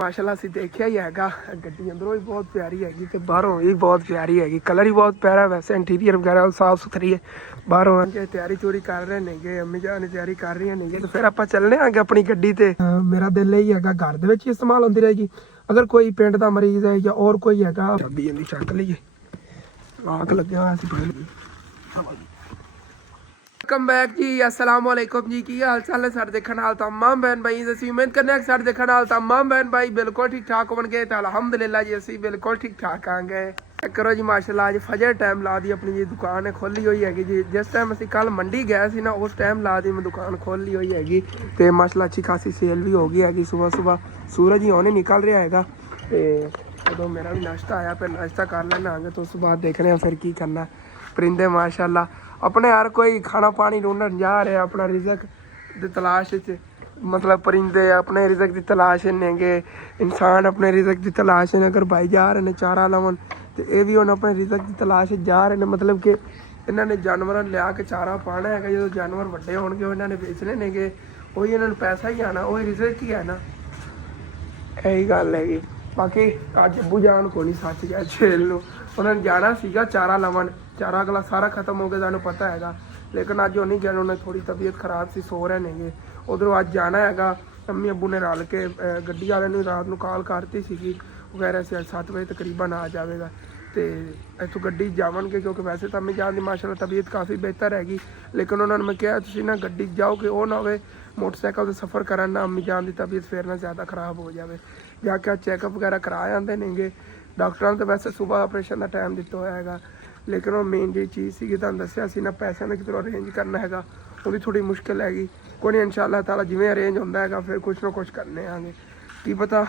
माशाल्लाह ਅਸੀਂ ਦੇਖਿਆ ਹੀ ਹੈਗਾ ਗੱਡੀ ਅੰਦਰੋਂ ਵੀ ਬਹੁਤ ਪਿਆਰੀ ਹੈਗੀ ਤੇ ਬਾਹਰੋਂ ਵੀ ਬਹੁਤ ਪਿਆਰੀ ਹੈਗੀ ਕਲਰ ਹੀ ਬਹੁਤ ਪਿਆਰਾ ਵੈਸੇ ਇੰਟੀਰੀਅਰ ਵਗੈਰਾ ਸਾਫ ਸੁਥਰੀ ਹੈ ਬਾਹਰੋਂ ਜੇ ਤਿਆਰੀ ਚੋਰੀ ਕਰ ਰਹੇ ਨੇਗੇ ਅੰਮੀ ਜਾਨ ਤਿਆਰੀ ਕਰ ਰਹੀਆਂ ਨੇਗੇ ਤੇ ਫਿਰ ਆਪਾਂ ਚੱਲਨੇ ਆਂਗੇ ਆਪਣੀ ਗੱਡੀ ਤੇ ਮੇਰਾ ਦਿਲ ਹੀ ਹੈਗਾ ਘਰ ਦੇ ਵਿੱਚ ਇਸਤੇਮਾਲ ਹੁੰਦੀ ਰਹੇਗੀ ਅਗਰ ਕੋਈ ਪਿੰਡ ਦਾ ਮਰੀਜ਼ ਹੈ ਜਾਂ ਹੋਰ ਕੋਈ ਹੈਗਾ ਚਾਬੀ ਇਹਦੀ ਚੱਕ ਲਈਏ ਲਾਕ ਲੱਗਿਆ ਹੋਇਆ ਸੀ वेलकम बैक जी अस्सलाम वालेकुम जी की हाल चाल है सारे देखने वाले तमाम बहन भाई असं उम्मीद करने सारे देखने वाले तमाम बहन भाई बिल्कुल ठीक ठाक होंगे तो अलहमदुलिल्लाह जी असं बिल्कुल ठीक ठाक आएंगे करो जी माशाल्लाह आज फजर टाइम ला दी अपनी जी दुकान खोली हुई हैगी जी जिस टाइम असं कल मंडी गए सी ना उस टाइम ला दी मैं दुकान खोली हुई हैगी तो माशाल्लाह अच्छी खासी सेल भी हो गई हैगी सुबह सुबह सूरज ही होने निकल रहा हैगा तो मेरा भी नाश्ता आया फिर नाश्ता कर लेना आगे तो उस बाद देखने फिर की करना परिंदे माशाल्लाह अपने हर कोई खाना पानी ढूंढन जा रहे अपना रिजक की तलाश मतलब परिंदे अपने रिजक की तलाश नेगे इंसान अपने रिजक की तलाश अगर भाई जा रहे हैं चारा लवन तो ये भी हम अपने रिजक की तलाश जा रहे हैं मतलब कि इन्होंने जानवर लिया के चारा पाना है जो जानवर वड्डे होंगे इन्होंने बेचने नेगे वही इन्होंने पैसा ही आना वही रिजक ही है ना यही गल हैगी बाकी अज अबू जान को नहीं सच गया झेल लो उन्होंने जाना सीगा चारा लवन चारा अगला सारा खत्म हो गया तुहानूं पता हैगा लेकिन अज वो नहीं गया उन्होंने थोड़ी तबीयत खराब सी सो रहे नेगे उधरों अज जाना हैगा अम्मी अबू ने रल के गड्डी वाले नूं रात नूं कॉल करती सीगी वगैरह से 7 बजे तकरीबन आ जाएगा तो इतों गड्डी जावणगे क्योंकि वैसे तो अम्मी जान की माशाल्लाह तबीयत काफ़ी बेहतर हैगी लेकिन उन्होंने मैं कहा तुसीं ना गड्डी जाओगे वो ना हो मोटरसाइकिल से सफ़र करन ना अम्मी जान की तबीयत फिर ना ज़्यादा खराब हो जाए जाके चैकअप वगैरह करा आते नेगे डॉक्टर ने तो वैसे सुबह ऑपरेशन का टाइम दिता होया हैगा लेकिन वो मेन जी चीज़ सी तुहानूं दस्सिया सी ना पैसों का कितों अरेंज करना हैगा वो भी थोड़ी मुश्किल हैगी कोई नहीं इंशाअल्लाह ताला जिवें अरेंज होंदा हैगा फिर कुछ ना कुछ करने आगे की पता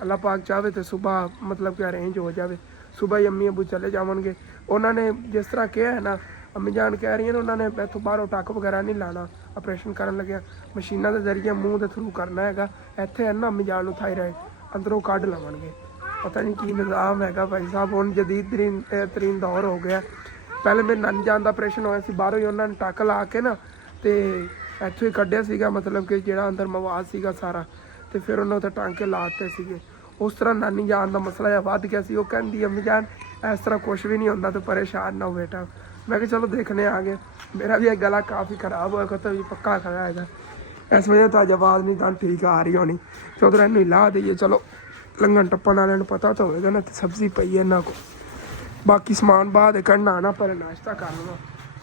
अल्लाह पाक चाहे तो सुबह मतलब कि अरेंज हो जाए सुबह ही अम्मी अबू चले जावणगे उन्होंने जिस तरह कहा है ना अम्मी जान कह रही है उन्होंने इतों बाहरों टक वगैरह नहीं लाना ऑपरेशन करन लगे मशीनों के जरिए मूँह के थ्रू करना हैगा इत्थे है ना अम्मी जान नूं थायराइड अंदरों कढ लवणगे पता नहीं की निज़ाम हैगा भाई साहब हुण जदीद तरीन दौर हो गया पहले मेरे नानी जान का ऑपरेशन होया सी बाहरों ही उन्होंने टक ला के ना तो इत्थों ही कढ़िया सीगा मतलब कि जिहड़ा अंदर मवाद सीगा सारा तो फिर उन्होंने उत्थे टांके लाते सीगे उस तरह नानी जान का मसला जिहा वध गया सी वो कहंदी अम्मी जान इस तरह कुछ भी नहीं होंदा तो परेशान ना हो बेटा मैं कहा चलो देखने आ गए मेरा भी एक गला काफ़ी ख़राब होया तो भी पक्का खड़ा हैगा इस वजह तो अज आवाज़ नहीं तो ठीक आ रही होनी तो उधर इन्हूं ला दईए चलो लंघन टप्पन वाले पता तो होगा ना सब्जी पई है इन्हों को बाकी समान बाद कढ़ना आना पर नाश्ता कर लवा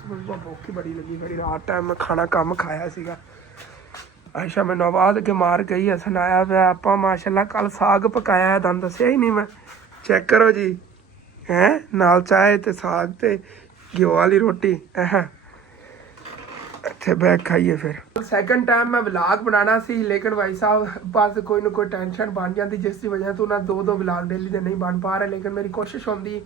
सुबह भुख ही बड़ी लगी बड़ी रात टाइम मैं खाना कम खाया सीगा अच्छा मैनू आवाज़ के मार गई है सुनाया पे आप माशाल्लाह कल साग पकाया है तुहानूं दस्सिया ही नहीं मैं चेक करो जी हैं नाल चाय ते साग ते घ्यो वाली रोटी इत्थे बैग खाइए फिर सैकंड टाइम मैं व्लॉग बनाना सी लेकिन भाई साहब बस कोई ना कोई टेंशन बन जाती जिसकी वजह तो ना दो व्लॉग डेली के नहीं बन पा रहे लेकिन मेरी कोशिश होंगी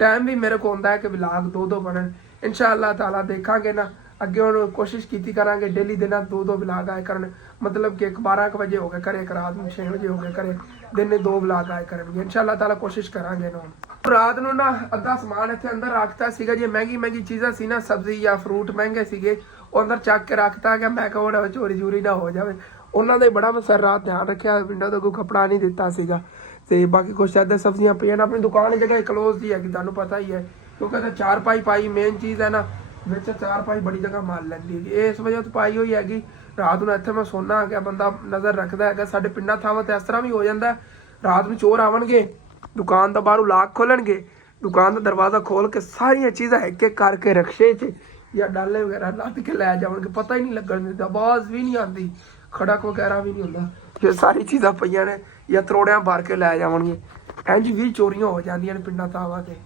टाइम भी मेरे को होंदा है कि व्लॉग दो बनन इंशाअल्लाह ताला देखांगे ना अगे हुण कोशिश की करांगे डेली दिन दो व्लॉग आए करन मतलब कि एक 12 बजे हो गए करे एक रात में 6 बजे हो गए करे दिन में 2 व्लॉग आए करेंगे इंशाअल्लाह ताला कोशिश करांगे ना रात नूं ना अद्धा समान इत्थे अंदर रखता सीगा जे महंगी चीज़ां सी ना सब्जी या फ्रूट महंगे सीगे अंदर चक के रखता कि मैं कहो चोरी चूरी ना हो जाए उन्होंने बड़ा मैं सर रात ध्यान रखा विंडो तो कोई कपड़ा नहीं दिता सीगा तो बाकी कुछ इधर सब्जियां पईयां अपनी दुकान जगह क्लोज दी है तुहानूं पता ही है क्योंकि चार पाई मेन चीज़ है ना विच चार पाई बड़ी जगह मार लैंदी है इस वजह तो पाई हुई हैगी रात नूं इत्थे मैं सोना आ गया बंदा नज़र रखता है साडे पिंडां थावां ते इस तरह भी हो जाता है रात में चोर आवणगे दुकान का बाहरों लाक खोलणगे दुकान का दरवाज़ा खोल के सारिया चीज़ां एक एक करके रक्शे च या डाले वगैरह लद के लै जाओगे पता ही नहीं लगन देता आवाज़ भी नहीं आती खड़क वगैरह भी नहीं होंदा ये सारी चीज़ां पईयां ने या त्रोड़ियां भर के लै जाओगे इंज भी चोरियां हो जांदियां ने पिंडां थावां ते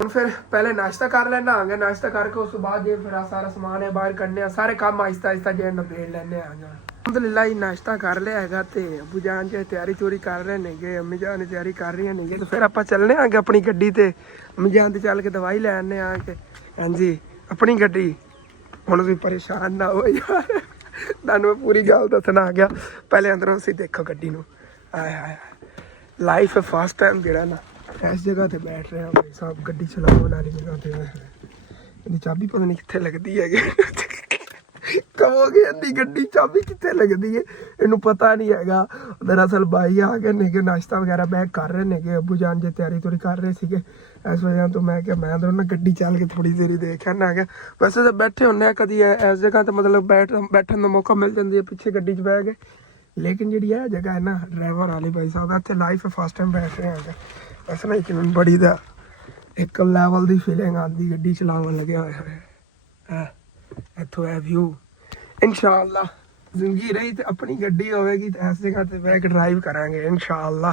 हुण फिर पहले नाश्ता कर लेना आगे नाश्ता करके उस बाद जो फिर सारा समान है बाहर कढ़ने सारे काम आहिस्ता आहिस्ता जो नबेड़ लैने आगे अलहमदुलिल्लाह ही नाश्ता कर लिया है तो अबू जान जो तैयारी चोरी कर रहे नेगे अम्मी जान तैयारी कर रही नेगे तो फिर आप चलने आगे अपनी गड्डी ते अम्मी जान ते चल के दवाई लै आने आके हाँ जी अपनी गड्डी हुण तुसीं परेशान ना हो यार तुहानूं मैं पूरी गल दस्सण आ गया पहले अंदरों तुसीं देखो गड्डी नूं आए हाय लाइफ है फर्स्ट टाइम जो ना इस जगह पर बैठ रहे हैं भाई साहब गड्डी चलाने वाली जगह पर इहदी चाबी पता नहीं कित्थे लगदी है ਹੋ ਗਈ ਇਹਦੀ ਗੱਡੀ ਚਾਬੀ ਕਿੱਥੇ ਲੱਗਦੀ ਹੈ ਇਹਨੂੰ ਪਤਾ ਨਹੀਂ ਹੈਗਾ। ਦਰਅਸਲ ਭਾਈ ਆ ਗਏ ਨੇ ਕਿ ਨਾਸ਼ਤਾ ਵਗੈਰਾ ਬੈਕ ਕਰ ਰਹੇ ਨੇ ਕਿ ਅੱਬੂ ਜਾਨ ਜੇ ਤਿਆਰੀ ਤੁਰੀ ਕਰ ਰਹੇ ਸੀਗੇ। ਇਸ ਵਜ੍ਹਾ ਤੋਂ ਮੈਂ ਕਿਹਾ ਮੈਂ ਅੰਦਰੋਂ ਨਾ ਗੱਡੀ ਚੱਲ ਕੇ ਥੋੜੀ ਦੇਰੀ ਦੇਖਿਆ ਨਾ ਗਿਆ। ਵੈਸੇ ਤਾਂ ਬੈਠੇ ਹੁੰਦੇ ਆ ਕਦੀ ਇਸ ਜਗ੍ਹਾ ਤੇ ਮਤਲਬ ਬੈਠਣ ਦਾ ਮੌਕਾ ਮਿਲ ਜਾਂਦੀ ਹੈ ਪਿੱਛੇ ਗੱਡੀ 'ਚ ਬਹਿ ਕੇ। ਲੇਕਿਨ ਜਿਹੜੀ ਇਹ ਜਗ੍ਹਾ ਹੈ ਨਾ ਡਰਾਈਵਰ ਵਾਲੀ ਭਾਈ ਸਾਹਿਬ ਇੱਥੇ ਲਾਈਫ ਫਸਟ ਟਾਈਮ ਬੈਠ ਰਹੇ ਹੈਗੇ। ਬਸ ਨਾ ਯਕੀਨਨ ਬੜੀ ਦਾ ਇੱਕ ਲੈਵਲ ਦੀ ਫੀਲਿੰਗ ਆਉਂਦੀ ਗੱਡੀ ਚਲਾਉਣ ਲੱਗਿਆ ਹੋਇਆ ਇੱਥੋਂ ਇਹ ਵਿਊ। ਇਨਸ਼ਾਅੱਲਾ ਜ਼ਿੰਦਗੀ ਰਹੀ ਤੇ ਆਪਣੀ ਗੱਡੀ ਹੋਵੇਗੀ ਤੇ ਇਸ ਜਗ੍ਹਾ ਤੇ ਬੈਠ ਕੇ ਡਰਾਈਵ ਕਰਾਂਗੇ ਇਨਸ਼ਾਅੱਲਾ।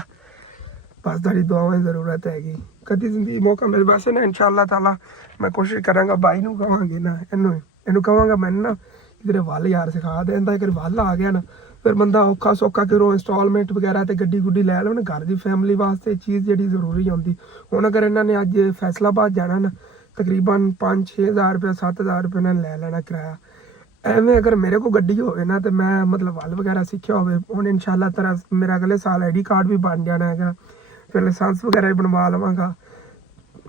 ਬਸ ਤੁਹਾਡੀ ਦੁਆਵਾਂ ਦੀ ਜ਼ਰੂਰਤ ਹੈਗੀ। ਕਦੀ ਜ਼ਿੰਦਗੀ ਮੌਕਾ ਮਿਲ ਵੈਸੇ ਨਾ ਇਨਸ਼ਾਅੱਲਾ ਤਾਲਾ ਮੈਂ ਕੋਸ਼ਿਸ਼ ਕਰਾਂਗਾ। ਬਾਈ ਨੂੰ ਕਹਾਂਗੇ ਨਾ ਇਹਨੂੰ ਕਹਾਂਗਾ ਮੈਨੂੰ ਨਾ ਕਿਧਰੇ ਵੱਲ ਯਾਰ ਸਿਖਾ ਦੇ। ਇਹਦਾ ਇੱਕ ਵੱਲ ਆ ਗਿਆ ਨਾ ਫਿਰ ਬੰਦਾ ਔਖਾ ਸੌਖਾ ਕਰੋ ਇੰਸਟਾਲਮੈਂਟ ਵਗੈਰਾ ਤੇ ਗੱਡੀ ਗੁੱਡੀ ਲੈ ਲਓ ਨਾ। ਘਰ ਦੀ ਫੈਮਿਲੀ ਵਾਸਤੇ ਚੀਜ਼ ਜਿਹੜੀ ਜ਼ਰੂਰੀ ਹੁੰਦੀ। ਹੁਣ ਅਗਰ ਇਹਨਾਂ ਨੇ ਅੱਜ ਫੈਸਲਾਬਾਦ ਜਾਣਾ ਨਾ ਤਕਰੀਬਨ 5-6 ਹਜ਼ਾਰ ਰੁਪਇਆ 7 ਹਜ਼ਾਰ ਰੁਪਏ ਨਾਲ ਲੈ ਲੈਣਾ ਕਿਰਾਇਆ। ਐਵੇਂ ਅਗਰ ਮੇਰੇ ਕੋਲ ਗੱਡੀ ਹੋਵੇ ਨਾ ਤੇ ਮੈਂ ਮਤਲਬ ਵੱਲ ਵਗੈਰਾ ਸਿੱਖਿਆ ਹੋਵੇ। ਹੁਣ ਇਨਸ਼ਾਅੱਲਾ ਤਰ੍ਹਾਂ ਮੇਰਾ ਅਗਲੇ ਸਾਲ ID ਕਾਰਡ ਵੀ ਬਣ ਜਾਣਾ ਹੈਗਾ। ਫਿਰ ਲਾਇਸੈਂਸ ਵਗੈਰਾ ਵੀ ਬਣਵਾ ਲਵਾਂਗਾ।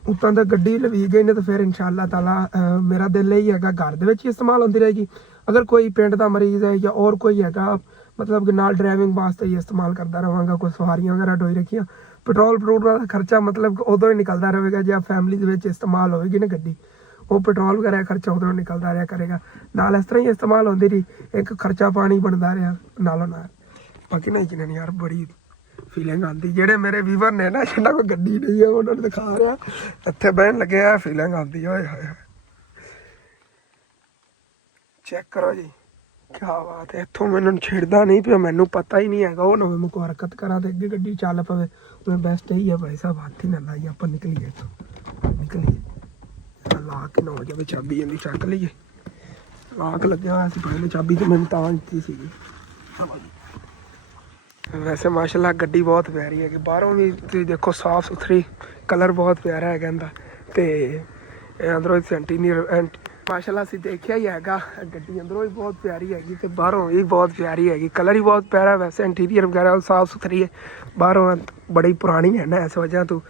ਉੱਤਾਂ ਦਾ ਗੱਡੀ ਲਵੀ ਗਈ ਨੇ ਤਾਂ ਫਿਰ ਇਨਸ਼ਾਅੱਲਾ ਤਾਲਾ ਮੇਰਾ ਦਿਲ ਹੀ ਹੈਗਾ ਘਰ ਦੇ ਵਿੱਚ ਹੀ ਇਸਤੇਮਾਲ ਹੁੰਦੀ ਰਹੇਗੀ। ਅਗਰ ਕੋਈ ਪਿੰਡ ਦਾ ਮਰੀਜ਼ ਹੈ ਜਾਂ ਹੋਰ ਕੋਈ ਹੈਗਾ ਮਤਲਬ ਕਿ ਨਾਲ ਡਰਾਈਵਿੰਗ ਵਾਸਤੇ ਹੀ ਇਸਤੇਮਾਲ ਕਰਦਾ ਰਹਾਂਗਾ। ਕੋਈ ਸਵਾਰੀਆਂ ਵਗੈਰਾ ਢੋਈ ਰੱਖੀਆਂ ਪੈਟਰੋਲ ਦਾ ਖਰਚਾ ਮਤਲਬ ਉਦੋਂ ਹੀ ਨਿਕਲਦਾ ਰਹੇਗਾ ਜੇ ਫੈਮਿਲੀ ਦੇ ਵਿੱਚ ਇਸਤੇਮਾਲ ਹੋਵੇਗੀ ਨਾ ਗੱਡੀ। ਉਹ ਪੈਟਰੋਲ ਵਗੈਰਾ ਖਰਚਾ ਉਦੋਂ ਨਿਕਲਦਾ ਰਿਹਾ ਕਰੇਗਾ। ਨਾਲ ਇਸ ਤਰ੍ਹਾਂ ਹੀ ਇਸਤੇਮਾਲ ਹੁੰਦੀ ਰਹੀ ਇੱਕ ਖਰਚਾ ਪਾਣੀ ਬਣਦਾ ਰਿਹਾ ਨਾਲੋਂ ਨਾਲ। ਬਾਕੀ ਨਾ ਜਿਹਨਾਂ ਯਾਰ ਬੜੀ ਫੀਲਿੰਗ ਆਉਂਦੀ ਜਿਹੜੇ ਮੇਰੇ ਵੀਵਰ ਨੇ ਨਾ ਜਿਹਨਾਂ ਕੋਈ ਗੱਡੀ ਨਹੀਂ ਹੈ ਉਹਨਾਂ ਨੂੰ ਦਿਖਾ ਰਿਹਾ ਇੱਥੇ ਬਹਿਣ ਲੱਗਿਆ ਫੀਲਿੰਗ ਆਉਂਦੀ ਹੋਏ ਹੋਏ। ਚੈੱਕ ਕਰੋ ਜੀ ਕਿਆ ਬਾਤ ਹੈ। ਇੱਥੋਂ ਮੈਨੂੰ ਛੇੜਦਾ ਨਹੀਂ ਪਿਆ ਮੈਨੂੰ ਪਤਾ ਹੀ ਨਹੀਂ ਹੈਗਾ। ਉਹ ਨਵੇਂ ਮੈਂ ਕੋਈ ਹਰਕਤ ਕਰਾਂ ਤੇ ਅੱਗੇ ਗੱਡੀ ਚੱਲ ਪਵੇ। ਮੈਂ ਬੈਸਟ ਇਹੀ ਹੈ ਭਾਈ ਸਾਹਿਬ ਹੱਥ ਹੀ ਨਾ ਲਾਈਏ ਆਪਾਂ ਨਿਕਲੀਏ ਇੱਥੋਂ ਨਿਕਲੀਏ। ਲਾ ਕੇ ਨਾ ਹੋ ਜਾਵੇ ਚਾਬੀ ਇਹਦੀ ਚੱਕ ਲਈਏ। ਲਾਕ ਲੱਗਿਆ ਹੋਇਆ ਸੀ ਪਹਿਲੇ ਚਾਬੀ ਤੇ ਮੈਨੂੰ ਤਾਂ ਦਿੱਤੀ ਸੀਗੀ। ਵੈਸੇ ਮਾਸ਼ਾਅੱਲਾ ਗੱਡੀ ਬਹੁਤ ਪਿਆਰੀ ਹੈਗੀ। ਬਾਹਰੋਂ ਵੀ ਤੁਸੀਂ ਦੇਖੋ ਸਾਫ਼ ਸੁਥਰੀ ਕਲਰ ਬਹੁਤ ਪਿਆਰਾ ਹੈਗਾ ਇਹਦਾ। ਤੇ ਅੰਦਰੋਂ ਇੰਟੀਰੀਅਰ ਮਾਸ਼ਾਅੱਲਾ ਅਸੀਂ ਦੇਖਿਆ ਹੀ ਹੈਗਾ। ਗੱਡੀ ਅੰਦਰੋਂ ਵੀ ਬਹੁਤ ਪਿਆਰੀ ਹੈਗੀ ਤੇ ਬਾਹਰੋਂ ਵੀ ਬਹੁਤ ਪਿਆਰੀ ਹੈਗੀ। ਕਲਰ ਹੀ ਬਹੁਤ ਪਿਆਰਾ। ਵੈਸੇ ਇੰਟੀਰੀਅਰ ਵਗੈਰਾ ਸਾਫ਼ ਸੁਥਰੀ ਹੈ। ਬਾਹਰੋਂ ਬੜੀ ਪੁਰਾਣੀ ਹੈ ਨਾ ਇਸ ਵਜ੍ਹਾ ਤੋਂ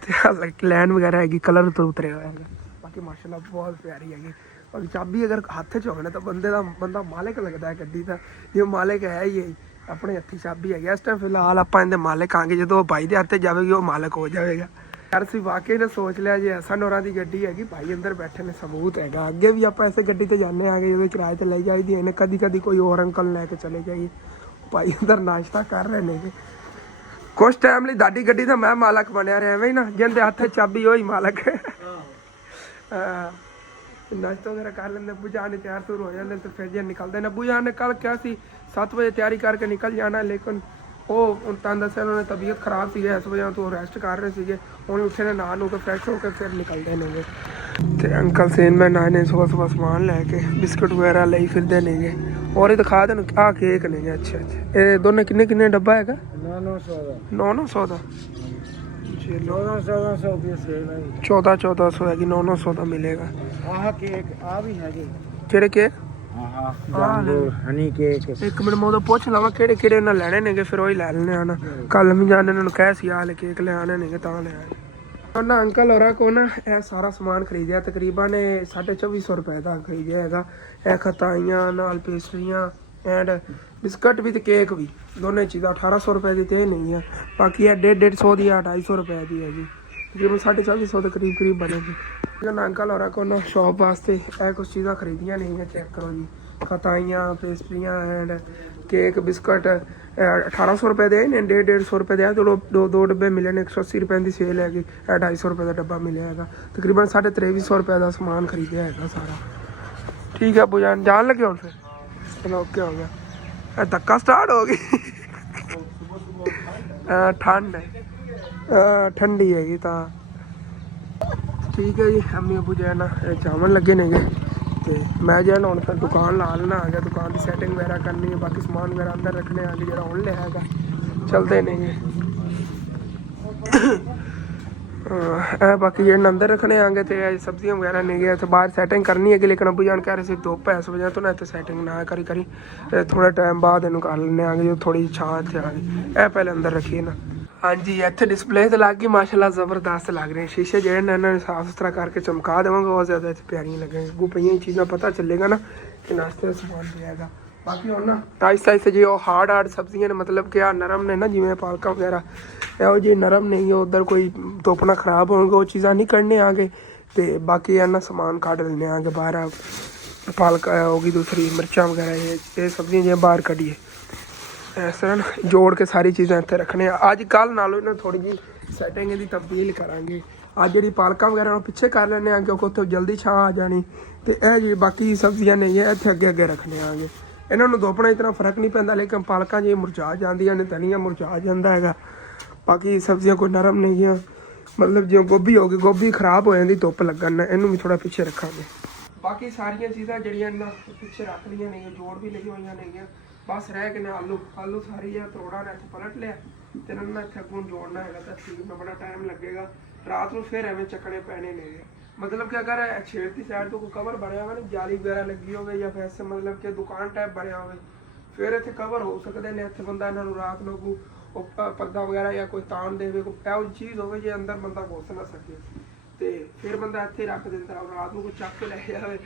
ਤੇ ਲੈਨ ਵਗੈਰਾ ਹੈਗੀ ਕਲਰ ਤੋਂ ਉਤਰਿਆ ਹੋਇਆ ਹੈਗਾ। ਬਾਕੀ ਮਾਸ਼ਾਅੱਲਾ ਬਹੁਤ ਪਿਆਰੀ ਹੈਗੀ। ਔਰ ਚਾਬੀ ਅਗਰ ਹੱਥ 'ਚ ਹੋਵੇ ਨਾ ਤਾਂ ਬੰਦਾ ਮਾਲਿਕ ਲੱਗਦਾ ਹੈ ਗੱਡੀ ਦਾ। ਜੇ ਮਾਲਿਕ ਹੈ ਹੀ ਆਪਣੇ ਹੱਥੀ ਚਾਬੀ ਹੈਗੀ। ਇਸ ਟਾਈਮ ਫਿਲਹਾਲ ਆਪਾਂ ਇਹਦੇ ਮਾਲਿਕ ਆਂਗੇ। ਜਦੋਂ ਉਹ ਭਾਈ ਦੇ ਹੱਥ 'ਤੇ ਜਾਵੇਗੀ ਉਹ ਮਾਲਿਕ ਹੋ ਜਾਵੇਗਾ। ਯਾਰ ਅਸੀਂ ਵਾਕਈ ਨੇ ਸੋਚ ਲਿਆ ਜੇ ਹਸਨ ਹੋਰਾਂ ਦੀ ਗੱਡੀ ਹੈਗੀ ਭਾਈ ਅੰਦਰ ਬੈਠੇ ਨੇ ਸਬੂਤ ਹੈਗਾ। ਅੱਗੇ ਵੀ ਆਪਾਂ ਐਸੇ ਗੱਡੀ ਤੇ ਜਾਂਦੇ ਆਗੇ ਜਦੋਂ ਕਿਰਾਏ ਤੇ ਲਈ ਜਾਈਦੀ ਇਹਨੇ ਕਦੀ ਕੋਈ ਹੋਰ ਅੰਕਲ ਲੈ ਕੇ ਚਲੇ ਜਾਈਏ। ਭਾਈ ਅੰਦਰ ਨਾਸ਼ਤਾ ਕਰ ਰਹੇ ਨੇ। ਕੁਛ ਟਾਈਮ ਲਈ ਦਾਦੀ ਗੱਡੀ ਦਾ ਮੈਂ ਮਾਲਕ ਬਣਿਆ ਰਿਹਾ ਐਵੇਂ ਹੀ ਨਾ ਜਿਹਦੇ ਹੱਥ ਚਾਬੀ ਉਹੀ ਮਾਲਕ। ਨਾਸ਼ਤਾ ਵਗੈਰਾ ਕਰ ਲੈਂਦੇ ਅੱਬੂ ਜਾਨ ਨੇ ਤਿਆਰ ਤੁਰ ਹੋ ਜਾਂਦੇ ਤੇ ਫਿਰ ਜੇ ਨਿਕਲਦੇ ਨੇ। ਅੱਬੂ ਜਾਨ ਨੇ ਕੱਲ੍ਹ ਕਿਹਾ ਸੀ 7 ਵਜੇ ਤਿਆਰੀ ਕਰਕੇ ਨਿਕਲ ਜਾਣਾ ਲੇਕਿਨ ਉਹ ਤਾਂ ਦੱਸਿਆ ਉਹਨਾਂ ਨੇ ਤਬੀਅਤ ਖਰਾਬ ਸੀ ਇਸ ਵਜ੍ਹਾ ਤੋਂ ਰੈਸਟ ਕਰ ਰਹੇ ਸੀਗੇ। ਹੁਣ ਉੱਠੇ ਨੇ ਨਹਾ ਨੂੰ ਕੇ ਫਰੈਸ਼ ਹੋ ਕੇ ਫਿਰ ਨਿਕਲਦੇ ਨੇਗੇ। ਤੇ ਅੰਕਲ ਸੇਨਮੈਨ ਆਏ ਨੇ ਸੁਬਹ ਸਮਾਨ ਲੈ ਕੇ ਬਿਸਕੁਟ ਵਗੈਰਾ ਲਈ ਫਿਰਦੇ ਨੇਗੇ। ਔਰ ਇਹ ਦਿਖਾ ਦੇਣ ਆਹ ਕੇਕ ਨੇਗੇ। ਅੱਛਾ ਇਹ ਦੋਨੇ ਕਿੰਨੇ ਡੱਬਾ ਹੈਗਾ? 900 ਦਾ। 1400 ਹੈਗੀ 900 ਦਾ ਮਿਲੇਗਾ। ਆਹ ਕੇਕ ਆ ਵੀ ਹੈਗੇ ਕਿਹੜੇ ਕੇਕ? ਹਨੀ ਕੇਕ। ਇੱਕ ਮਿੰਟ ਮੈਂ ਉਹਦਾ ਪੁੱਛ ਲਵਾਂ ਕਿਹੜੇ ਇਹਨਾਂ ਲੈਣੇ ਨੇਗੇ ਫਿਰ ਉਹੀ ਲੈ ਲੈਣੇ ਹਨ। ਕੱਲ ਮੈਂ ਜਾਣ ਇਹਨਾਂ ਨੂੰ ਕਹਿ ਸੀ ਆਹ ਕੇਕ ਲੈ ਆਣੇ ਨੇਗੇ ਤਾਂ ਲੈ ਆਏ। ਉਹਨਾਂ ਅੰਕਲ ਹੋਰਾਂ ਕੋ ਨਾ ਇਹ ਸਾਰਾ ਸਮਾਨ ਖਰੀਦਿਆ ਤਕਰੀਬਨ 2450 ਰੁਪਏ ਦਾ ਖਰੀਦਿਆ ਹੈਗਾ। ਇਹ ਖਤਾਈਆਂ ਨਾਲ ਪੇਸਟਰੀਆਂ ਐਂਡ ਬਿਸਕਟ ਵੀ ਤੇ ਕੇਕ ਵੀ ਦੋਨੇ ਚੀਜ਼ਾਂ 1800 ਰੁਪਏ ਦੀ ਤੇ ਨਹੀਂ ਹੈ। ਬਾਕੀ ਇਹ 150 ਦੀ 250 ਰੁਪਏ ਦੀ ਹੈਗੀ। ਤਕਰੀਬਨ 2450 ਦੇ ਕਰੀਬ ਬਣੇਗੀ। ਅੰਕਲ ਹੋਰਾਂ ਕੋ ਨਾ ਸ਼ੌਪ ਵਾਸਤੇ ਇਹ ਕੁਛ ਚੀਜ਼ਾਂ ਖਰੀਦੀਆਂ ਨਹੀਂ। ਚੈੱਕ ਕਰੋ ਜੀ ਖਤਾਈਆਂ ਪੇਸਟਰੀਆਂ ਐਂਡ ਕੇਕ ਬਿਸਕਟ 1800 ਰੁਪਏ ਦੇ ਨੇ 150 ਰੁਪਏ ਦੇ। ਚਲੋ ਦੋ ਡੱਬੇ ਮਿਲੇ ਨੇ 180 ਰੁਪਏ ਦੀ ਸੇਲ ਹੈਗੀ। 250 ਰੁਪਏ ਦਾ ਡੱਬਾ ਮਿਲਿਆ ਹੈਗਾ। ਤਕਰੀਬਨ 2350 ਰੁਪਏ ਦਾ ਸਮਾਨ ਖਰੀਦਿਆ ਹੈਗਾ ਸਾਰਾ। ਠੀਕ ਹੈ ਅੱਬੂ ਜਾਨ ਲੱਗੇ ਹੁਣ ਫਿਰ ਚਲੋ ਓਕੇ ਹੋ ਗਿਆ। ਇਹ ਧੱਕਾ ਸਟਾਰਟ ਹੋ ਗਈ। ਠੰਡ ਹੈ ਠੰਡੀ ਹੈਗੀ ਤਾਂ ਠੀਕ ਹੈ ਜੀ। ਅੰਮੀ ਅੱਬੂ ਜੀ ਨਾ ਜਾਵਣ ਲੱਗੇ ਨੇਗੇ ਤੇ ਮੈਂ ਜਿਹੜਾ ਹੁਣ ਤਾਂ ਦੁਕਾਨ ਲਾ ਲੈਣਾ ਆ ਗਿਆ। ਦੁਕਾਨ ਦੀ ਸੈਟਿੰਗ ਵਗੈਰਾ ਕਰਨੀ ਹੈ। ਬਾਕੀ ਸਮਾਨ ਵਗੈਰਾ ਅੰਦਰ ਰੱਖਣੇ ਆ ਜਿਹੜਾ ਹੁਣ ਲਿਆ ਹੈਗਾ ਚਲਦੇ ਨੇਗੇ। ਬਾਕੀ ਜਿਹੜੇ ਅੰਦਰ ਰੱਖਣੇ ਆਂਗੇ ਤੇ ਸਬਜ਼ੀਆਂ ਵਗੈਰਾ ਨੇਗੇ ਇੱਥੇ ਬਾਹਰ ਸੈਟਿੰਗ ਕਰਨੀ ਹੈਗੀ। ਲੇਕਿਨ ਅੱਬੂ ਜਾਨ ਕਹਿ ਰਹੇ ਸੀ ਧੁੱਪ ਇਸ ਵਜ੍ਹਾ ਤੋਂ ਨਾ ਇੱਥੇ ਸੈਟਿੰਗ ਨਾ ਕਰੀ ਥੋੜਾ ਟਾਈਮ ਬਾਅਦ ਇਹਨੂੰ ਕਰ ਲੈਂਦੇ ਆਂਗੇ ਜਦੋਂ ਥੋੜੀ ਛਾਂ ਇੱਥੇ ਆ ਗਈ। ਇਹ ਪਹਿਲੇ ਅੰਦਰ ਰੱਖੀਏ ਨਾ। ਹਾਂਜੀ ਇੱਥੇ ਡਿਸਪਲੇ ਤੇ ਲੱਗ ਗਈ ਮਾਸ਼ਾਅੱਲਾ ਜ਼ਬਰਦਸਤ ਲੱਗ ਰਹੇ ਸ਼ੀਸ਼ੇ ਜਿਹੜੇ ਨੇ ਇਹਨਾਂ ਨੇ ਸਾਫ ਸੁਥਰਾ ਕਰਕੇ ਚਮਕਾ ਦੇਵਾਂਗੇ ਬਹੁਤ ਜ਼ਿਆਦਾ ਇੱਥੇ ਪਿਆਰੀਆਂ ਲੱਗਣਗੀਆਂ ਅੱਗੋਂ ਪਈਆਂ ਚੀਜ਼ਾਂ ਪਤਾ ਚੱਲੇਗਾ ਨਾ ਕਿ ਨਾਸ਼ਤੇ ਦਾ ਸਮਾਨ ਪਿਆਗਾ ਬਾਕੀ ਹੁਣ ਨਾ ਆਹਿਸਤਾ ਜੀ ਉਹ ਹਾਰਡ ਸਬਜ਼ੀਆਂ ਨੇ ਮਤਲਬ ਕਿ ਆ ਨਰਮ ਨੇ ਨਾ ਜਿਵੇਂ ਪਾਲਕਾਂ ਵਗੈਰਾ ਇਹੋ ਜਿਹੇ ਨਰਮ ਨਹੀਂ ਉੱਧਰ ਕੋਈ ਧੁੱਪ ਨਾਲ ਖਰਾਬ ਹੋਣਗੇ ਉਹ ਚੀਜ਼ਾਂ ਨਹੀਂ ਕੱਢਣੇ ਆਗੇ ਤੇ ਬਾਕੀ ਇਹਨਾਂ ਸਮਾਨ ਕੱਢ ਲੈਣੇ ਆਗੇ ਬਾਹਰ ਪਾਲਕ ਹੋਗੀ ਦੂਸਰੀ ਮਿਰਚਾਂ ਵਗੈਰਾ ਇਹ ਸਬਜ਼ੀਆਂ ਜਿਵੇਂ ਬਾਹਰ ਕੱਢੀਏ ਇਸ ਤਰ੍ਹਾਂ ਜੋੜ ਕੇ ਸਾਰੀ ਚੀਜ਼ਾਂ ਇੱਥੇ ਰੱਖਣੇ ਆ ਅੱਜ ਕੱਲ੍ਹ ਨਾਲੋਂ ਇਹਨਾਂ ਥੋੜ੍ਹੀ ਜਿਹੀ ਸੈਟਿੰਗ ਇਹਦੀ ਤਬਦੀਲ ਕਰਾਂਗੇ ਅੱਜ ਜਿਹੜੀ ਪਾਲਕਾਂ ਵਗੈਰਾ ਨੂੰ ਪਿੱਛੇ ਕਰ ਲੈਂਦੇ ਆ ਕਿਉਂਕਿ ਉੱਥੇ ਜਲਦੀ ਛਾਂ ਆ ਜਾਣੀ ਤੇ ਇਹ ਜਿਹੜੀ ਬਾਕੀ ਸਬਜ਼ੀਆਂ ਨੇ ਇਹ ਇੱਥੇ ਅੱਗੇ ਰੱਖਣੇ ਆਗੇ ਇਹਨਾਂ ਨੂੰ ਧੁੱਪ ਨਾਲ ਇਤਨਾ ਫਰਕ ਨਹੀਂ ਪੈਂਦਾ ਲੇਕਿਨ ਪਾਲਕਾਂ ਜੇ ਮੁਰਝਾ ਜਾਂਦੀਆਂ ਨੇ ਧਨੀਆ ਮੁਰਝਾ ਜਾਂਦਾ ਹੈਗਾ ਬਾਕੀ ਸਬਜ਼ੀਆਂ ਕੋਈ ਨਰਮ ਨਹੀਂ ਗੀਆਂ ਮਤਲਬ ਜਿਵੇਂ ਗੋਭੀ ਹੋ ਗਈ ਗੋਭੀ ਖਰਾਬ ਹੋ ਜਾਂਦੀ ਧੁੱਪ ਲੱਗਣ ਨਾਲ ਇਹਨੂੰ ਵੀ ਥੋੜ੍ਹਾ ਪਿੱਛੇ ਰੱਖਾਂਗੇ ਬਾਕੀ ਸਾਰੀਆਂ ਚੀਜ਼ਾਂ ਜਿਹੜੀਆਂ ਇਹਨਾਂ ਪਿੱਛੇ ਰੱਖ ਲਈਆਂ ਨੇ ਜੋੜ ਵੀ ਲਈ ਹੋਈਆਂ ਨੇਗੀਆਂ ਬਸ ਰਹਿ ਕੇ ਨੇ ਆਲੂ ਸਾਰੀ ਆ ਤਰੋੜਾ ਨੇ ਇੱਥੇ ਪਲਟ ਲਿਆ ਤੇ ਇਹਨਾਂ ਨੂੰ ਇੱਥੇ ਅੱਗੋਂ ਜੋੜਨਾ ਹੈਗਾ ਤਾਂ ਠੀਕ ਨਾ ਬੜਾ ਟਾਈਮ ਲੱਗੇਗਾ ਰਾਤ ਨੂੰ ਫਿਰ ਐਵੇਂ ਚੱਕਣੇ ਪੈਣੇ ਨੇ ਮਤਲਬ ਕਿ ਅਗਰ ਛੇੜ ਦੀ ਸਾਈਡ ਤੋਂ ਕੋਈ ਕਵਰ ਬਣਿਆ ਹੋਵੇ ਨਾ ਜਾਲੀ ਵਗੈਰਾ ਲੱਗੀ ਹੋਵੇ ਜਾਂ ਵੈਸੇ ਮਤਲਬ ਕਿ ਦੁਕਾਨ ਟਾਈਪ ਬਣਿਆ ਹੋਵੇ ਫਿਰ ਇੱਥੇ ਕਵਰ ਹੋ ਸਕਦੇ ਨੇ ਇੱਥੇ ਬੰਦਾ ਇਹਨਾਂ ਨੂੰ ਰਾਤ ਨੂੰ ਕੋਈ ਪਰਦਾ ਵਗੈਰਾ ਜਾਂ ਕੋਈ ਤਾਣ ਦੇਵੇ ਕੋਈ ਇਹੋ ਜਿਹੀ ਚੀਜ਼ ਹੋਵੇ ਜੇ ਅੰਦਰ ਬੰਦਾ ਘੁਸ ਨਾ ਸਕੇ ਤੇ ਫਿਰ ਬੰਦਾ ਇੱਥੇ ਰੱਖ ਦਿੰਦਾ ਰਾਤ ਨੂੰ ਕੋਈ ਚੱਕ ਕੇ ਲੈ ਜਾਵੇ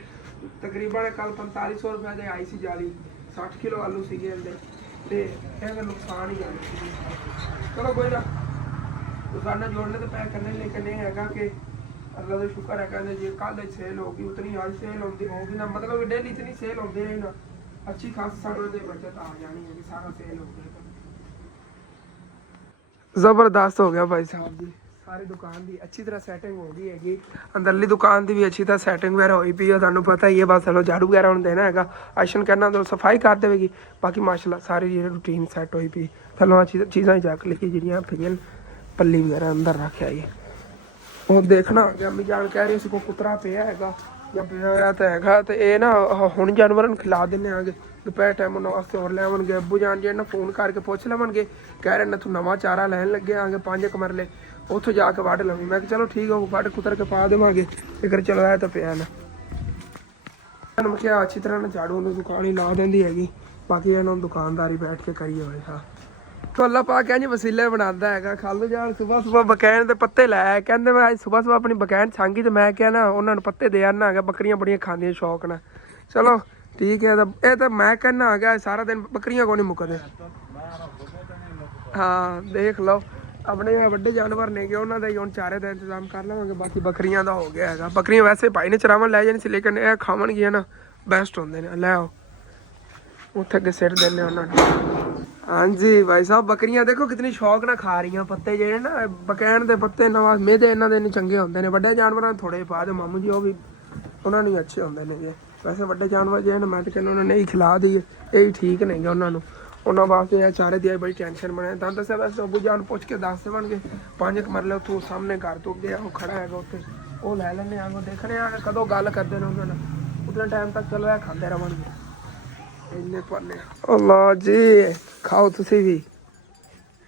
ਤਕਰੀਬਨ ਕੱਲ 4500 ਰੁਪਏ ਦੇ ਆਈ ਸੀ ਜਾਲੀ 60 ਕਿਲੋ ਆਲੂ ਸੀਗੇ ਇਹਦੇ ਤੇ ਇਹਦਾ ਨੁਕਸਾਨ ਹੀ ਆ ਚਲੋ ਕੋਈ ਨਾ ਦੁਕਾਨਾਂ ਜੋੜਨੇ ਤੇ ਪੈਕ ਕਰਨੇ ਲੇਕਿਨ ਇਹ ਹੈਗਾ ਕਿ ਅੱਲਾ ਦਾ ਸ਼ੁਕਰ ਹੈ ਕਹਿੰਦੇ ਜੇ ਕੱਲ ਸੇਲ ਹੋਗੀ ਉਤਨੀ ਅੱਜ ਸੇਲ ਹੁੰਦੀ ਹੋਗੀ ਨਾ ਮਤਲਬ ਡੇਲੀ ਇਤਨੀ ਸੇਲ ਹੁੰਦੀ ਹੈ ਨਾ ਅੱਛੀ ਖਾਸ ਸਾਨੂੰ ਦੇ ਬਚਤ ਆ ਜਾਣੀ ਹੈ ਕਿ ਸਾਰਾ ਸੇਲ ਹੋ ਗਿਆ ਜ਼ਬਰਦਸਤ ਹੋ ਗਿਆ ਭਾਈ ਸਾਹਿਬ ਜੀ ਸਾਰੀ ਦੁਕਾਨ ਦੀ ਅੱਛੀ ਤਰ੍ਹਾਂ ਸੈਟਿੰਗ ਹੋ ਗਈ ਹੈਗੀ ਅੰਦਰਲੀ ਦੁਕਾਨ ਦੀ ਵੀ ਅੱਛੀ ਤਰ੍ਹਾਂ ਸੈਟਿੰਗ ਵਗੈਰਾ ਹੋਈ ਪਈ ਹੈ ਤੁਹਾਨੂੰ ਪਤਾ ਹੀ ਹੈ ਬਸ ਚਲੋ ਝਾੜੂ ਵਗੈਰਾ ਹੁਣ ਦੇਣਾ ਹੈਗਾ ਆਸ਼ਨ ਕਰਨਾ ਤਾਂ ਸਫਾਈ ਕਰ ਦੇਵੇਗੀ ਬਾਕੀ ਮਾਸ਼ਾਅੱਲਾ ਸਾਰੀ ਜਿਹੜੀ ਰੂਟੀਨ ਸੈੱਟ ਹੋਈ ਪਈ ਥੱਲੋਂ ਚੀਜ਼ਾਂ ਹੀ ਚੱਕ ਲਈ ਜਿਹੜੀਆਂ ਪਈਆਂ ਪੱਲੀ ਵਗੈਰਾ ਅੰਦਰ ਰੱਖਿਆ ਜੀ ਉਹ ਦੇਖਣਾ ਆ ਗਿਆ ਅੰਮੀ ਜਾਨ ਕਹਿ ਰਹੀ ਸੀ ਕੋਈ ਕੁਤਰਾ ਪਿਆ ਹੈਗਾ ਜਾਂ ਪਿਆ ਤਾਂ ਹੈਗਾ ਤੇ ਇਹ ਨਾ ਹੁਣ ਜਾਨਵਰਾਂ ਨੂੰ ਖਿਲਾ ਦਿੰਦੇ ਆਗੇ ਦੁਪਹਿਰ ਟਾਈਮ ਉਹਨਾਂ ਵਾਸਤੇ ਹੋਰ ਲੈ ਆਉਣਗੇ ਅੱਬੂ ਜਾਨ ਜੀ ਨਾ ਫੋਨ ਕਰਕੇ ਪੁੱਛ ਲਵਣਗੇ ਕਹਿ ਰਹੇ ਨੇ ਤੂੰ ਨਵਾਂ ਚਾਰਾ ਲੈਣ ਲੱਗੇ ਆਗੇ 5 ਕਮਰਲੇ ਉੱਥੋਂ ਜਾ ਕੇ ਵੱਢ ਲਵਾਂਗੇ ਮੈਂ ਕਿਹਾ ਚਲੋ ਠੀਕ ਹੋ ਵੱਢ ਕੁਤਰ ਕੇ ਪਾ ਦੇਵਾਂਗੇ ਫਿਕਰ ਚਲੋ ਇਹ ਤਾਂ ਪਿਆ ਨਾ ਮੈਂ ਕਿਹਾ ਅੱਛੀ ਤਰ੍ਹਾਂ ਨਾਲ ਝਾੜੂ ਨੂੰ ਦੁਕਾਨ ਹੀ ਲਾ ਦਿੰਦੀ ਹੈਗੀ ਬਾਕੀ ਇਹਨਾਂ ਨੂੰ ਦੁਕਾਨਦਾਰੀ ਬੈਠ ਕੇ ਕਰੀ ਹੋਵੇ ਹਾਂ तो अल्लाह पाक कहने वसीले बनाता है खालू जान सुबह सुबह बकैन के पत्ते लाया कहते मैं अज सुबह सुबह अपनी बकैन छांगी तो मैं क्या ना उन्होंने पत्ते दे आना है बकरियां बड़ियां खांदियां शौक ना चलो ठीक है ये तो मैं कहना आ गया सारा दिन बकरियां को नहीं मुकदे हाँ देख लो अपने ਵੱਡੇ ਜਾਨਵਰ ਨੇ ਕਿ ਉਹਨਾਂ ਦਾ ਹੀ ਹੁਣ ਚਾਰੇ ਦਾ ਇੰਤਜ਼ਾਮ ਕਰ ਲਵਾਂਗੇ ਬਾਕੀ ਬੱਕਰੀਆਂ ਦਾ ਹੋ ਗਿਆ ਹੈਗਾ ਬੱਕਰੀਆਂ ਵੈਸੇ ਭਾਈ ਨੇ ਚਰਾਵਣ ਲੈ ਜਾਣੀ ਸੀ ਲੇਕਿਨ ਇਹ ਖਾਵਣਗੀਆਂ ਨਾ ਬੈਸਟ ਹੁੰਦੇ ਨੇ ਲੈ ਆਓ ਉੱਥੇ ਅੱਗੇ ਸਿੱਟ ਦਿੰਦੇ ਉਹਨਾਂ ਨੂੰ ਹਾਂਜੀ ਭਾਈ ਸਾਹਿਬ ਬੱਕਰੀਆਂ ਦੇਖੋ ਕਿਤਨੀ ਸ਼ੌਕ ਨਾਲ ਖਾ ਰਹੀਆਂ ਪੱਤੇ ਜਿਹੜੇ ਨਾ ਬਕੈਨ ਦੇ ਪੱਤੇ ਨਵਾਂ ਮੇਦੇ ਇਹਨਾਂ ਦੇ ਨਹੀਂ ਚੰਗੇ ਹੁੰਦੇ ਨੇ ਵੱਡੇ ਜਾਨਵਰਾਂ ਨੂੰ ਥੋੜੇ ਪਾ ਦੇ ਮਾਮੂ ਜੀ ਉਹ ਵੀ ਉਹਨਾਂ ਨੂੰ ਅੱਛੇ ਹੁੰਦੇ ਨੇ ਜੀ ਵੈਸੇ ਵੱਡੇ ਜਾਨਵਰ ਜਿਹੜੇ ਮੈਂ ਤਾਂ ਕਹਿੰਦਾ ਉਹਨਾਂ ਨੇ ਹੀ ਖਿਲਾ ਦਈਏ ਇਹ ਹੀ ਠੀਕ ਨੇਗੇ ਉਹਨਾਂ ਨੂੰ ਉਹਨਾਂ ਵਾਸਤੇ ਇਹ ਚਾਰੇ ਦੀ ਬੜੀ ਟੈਨਸ਼ਨ ਬਣੇ ਤਾਂ ਦੱਸਿਆ ਵੈਸੇ ਅੱਬੂ ਜਾਨ ਪੁੱਛ ਕੇ ਦੱਸ ਦੇਵਣਗੇ 5 ਮਰਲੇ ਉੱਥੋਂ ਸਾਹਮਣੇ ਘਰ ਤੋਂ ਗਿਆ ਉਹ ਖੜਾ ਹੈਗਾ ਉੱਥੇ ਉਹ ਲੈ ਲੈਣੇ ਆਂਗੋ ਦੇਖਣੇ ਆ ਕਦੋਂ ਗੱਲ ਕਰਦੇ ਨੇ ਉਹਨਾਂ ਨਾਲ ਉਤਨੇ ਟਾਈਮ ਤੱਕ ਚਲੋ ਇਹ ਖਾਂਦੇ ਰਵਾਂਗੇ ਇੰਨੇ ਪਾਣੇ ਅੱਲਾ ਜੀ ਖਾਓ ਤੁਸੀਂ ਵੀ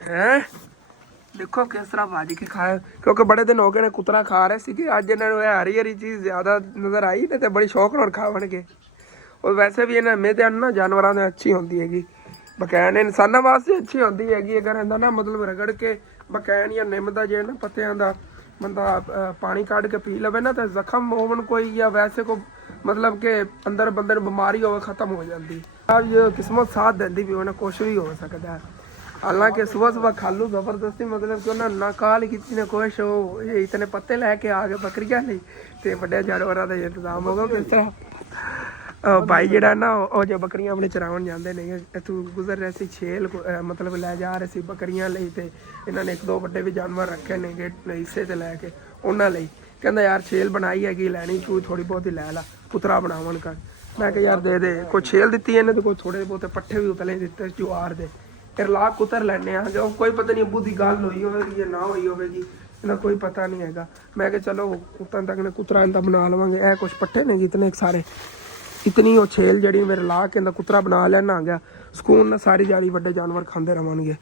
ਹੈ ਦੇਖੋ ਕਿਸ ਤਰ੍ਹਾਂ ਭਾਜੀ ਕੇ ਖਾਏ ਕਿਉਂਕਿ ਬੜੇ ਦਿਨ ਹੋ ਗਏ ਨੇ ਕੁਤਰਾ ਖਾ ਰਹੇ ਸੀ ਕਿ ਅੱਜ ਇਹਨਾਂ ਨੂੰ ਇਹ ਹਰੀ ਹਰੀ ਚੀਜ਼ ਜ਼ਿਆਦਾ ਨਜ਼ਰ ਆਈ ਨੇ ਤੇ ਬੜੀ ਸ਼ੌਕ ਨਾਲ ਖਾਵਣਗੇ ਉਹ ਵੈਸੇ ਵੀ ਇਹਨਾਂ ਮੇਦੇ ਨਾ ਜਾਨਵਰਾਂ ਦੇ ਅੱਛੀ ਹੁੰਦੀ ਹੈਗੀ ਬਕੈਨ ਇਨਸਾਨਾਂ ਵਾਸਤੇ ਅੱਛੀ ਹੁੰਦੀ ਹੈਗੀ ਅਗਰ ਇਹਦਾ ਨਾ ਮਤਲਬ ਰਗੜ ਕੇ ਬਕੈਨ ਜਾਂ ਨਿੰਮ ਦਾ ਜਿਹੜਾ ਨਾ ਪੱਤਿਆਂ ਦਾ ਬੰਦਾ ਪਾਣੀ ਕੱਢ ਕੇ ਪੀ ਲਵੇ ਨਾ ਤਾਂ ਜ਼ਖਮ ਹੋਵਣ ਕੋਈ ਜਾਂ ਵੈਸੇ ਕੋਈ मतलब कि अंदर बंदे ਨੂੰ ਬਿਮਾਰੀ ਹੋਵੇ ਖਤਮ ਹੋ ਜਾਂਦੀ अब ये किस्मत साथ ਦਿੰਦੀ ਵੀ ਉਹਨਾਂ ਕੁਛ ਵੀ ਹੋ ਸਕਦਾ ਹਾਲਾਂਕਿ ਸਵੇਰ ਸਵੇਰ ਖਾਲੂ ਜ਼ਬਰਦਸਤੀ ਮਤਲਬ ਕਿ ਉਹਨਾਂ ਨਾ ਕਾਲ ਕੀਤੀ ਨਾ ਕੁਛ ਉਹ ਇਤਨੇ ਪੱਤੇ ਲੈ ਕੇ ਆ ਗਏ ਬੱਕਰੀਆਂ ਲਈ ਤੇ ਵੱਡੇ ਜਾਨਵਰਾਂ ਦਾ ਇੰਤਜ਼ਾਮ ਹੋਗਾ ਕਿਸ ਤਰ੍ਹਾਂ ਭਾਈ ਜਿਹੜਾ ਨਾ ਉਹ ਜੋ ਬੱਕਰੀਆਂ ਆਪਣੇ ਚਰਾਉਣ ਜਾਂਦੇ ਨੇ ਇੱਥੋਂ ਗੁਜ਼ਰ ਰਹੇ ਸੀ ਛੇਲ ਮਤਲਬ ਲੈ ਜਾ ਰਹੇ ਸੀ ਬੱਕਰੀਆਂ ਲਈ ਤੇ ਇਹਨਾਂ ਨੇ 1-2 ਵੱਡੇ ਵੀ ਜਾਨਵਰ ਰੱਖੇ ਨੇ ਹਿੱਸੇ ਤੇ ਲੈ ਕੇ ਉਹਨਾਂ ਲਈ ਕਹਿੰਦਾ ਯਾਰ ਛੇਲ ਬਣਾਈ ਹੈਗੀ ਲੈਣੀ ਤੂੰ ਥੋੜੀ ਬਹੁਤੀ ਲੈ ਲਾ ਪੁੱਤਰਾ ਬਣਾਵਣ ਕਰ ਮੈਂ ਕਿਹਾ ਯਾਰ ਦੇ ਦੇ ਕੋਈ ਛੇਲ ਦਿੱਤੀ ਇਹਨੇ ਤੇ ਕੋਈ ਥੋੜੇ ਬਹੁਤੇ ਪੱਠੇ ਵੀ ਉਤਲੇ ਦਿੱਤੇ ਜਵਾਰ ਦੇ ਫਿਰ ਲਾ ਕੁਤਰ ਲੈਣੇ ਆ ਜੋ ਕੋਈ ਪਤਾ ਨਹੀਂ ਅੱਬੂ ਦੀ ਗੱਲ ਹੋਈ ਹੋਵੇਗੀ ਜਾਂ ਨਾ ਹੋਈ ਹੋਵੇਗੀ ਇਹਨਾਂ ਕੋਈ ਪਤਾ ਨਹੀਂ ਹੈਗਾ ਮੈਂ ਕਿਹਾ ਚਲੋ ਉਤਨ ਤੱਕ ਨੇ ਕੁਤਰਾ ਇਹਦਾ ਬਣਾ ਲਵਾਂਗੇ ਇਹ ਕੁਛ ਪੱਠੇ ਨੇ ਜਿਤਨੇ ਸਾਰੇ ਇਤਨੀ ਉਹ ਛੇਲ ਜਿਹੜੀ ਮੇਰੇ ਲਾ ਕੇ ਇਹਦਾ ਕੁਤਰਾ ਬਣਾ ਲੈਣਾ ਆ ਗਿਆ ਸਕੂਨ ਨਾਲ ਸਾਰੀ ਜਾਲੀ ਵੱਡੇ ਜਾਨਵਰ ਖਾਂਦੇ ਰਵਾਂਗੇ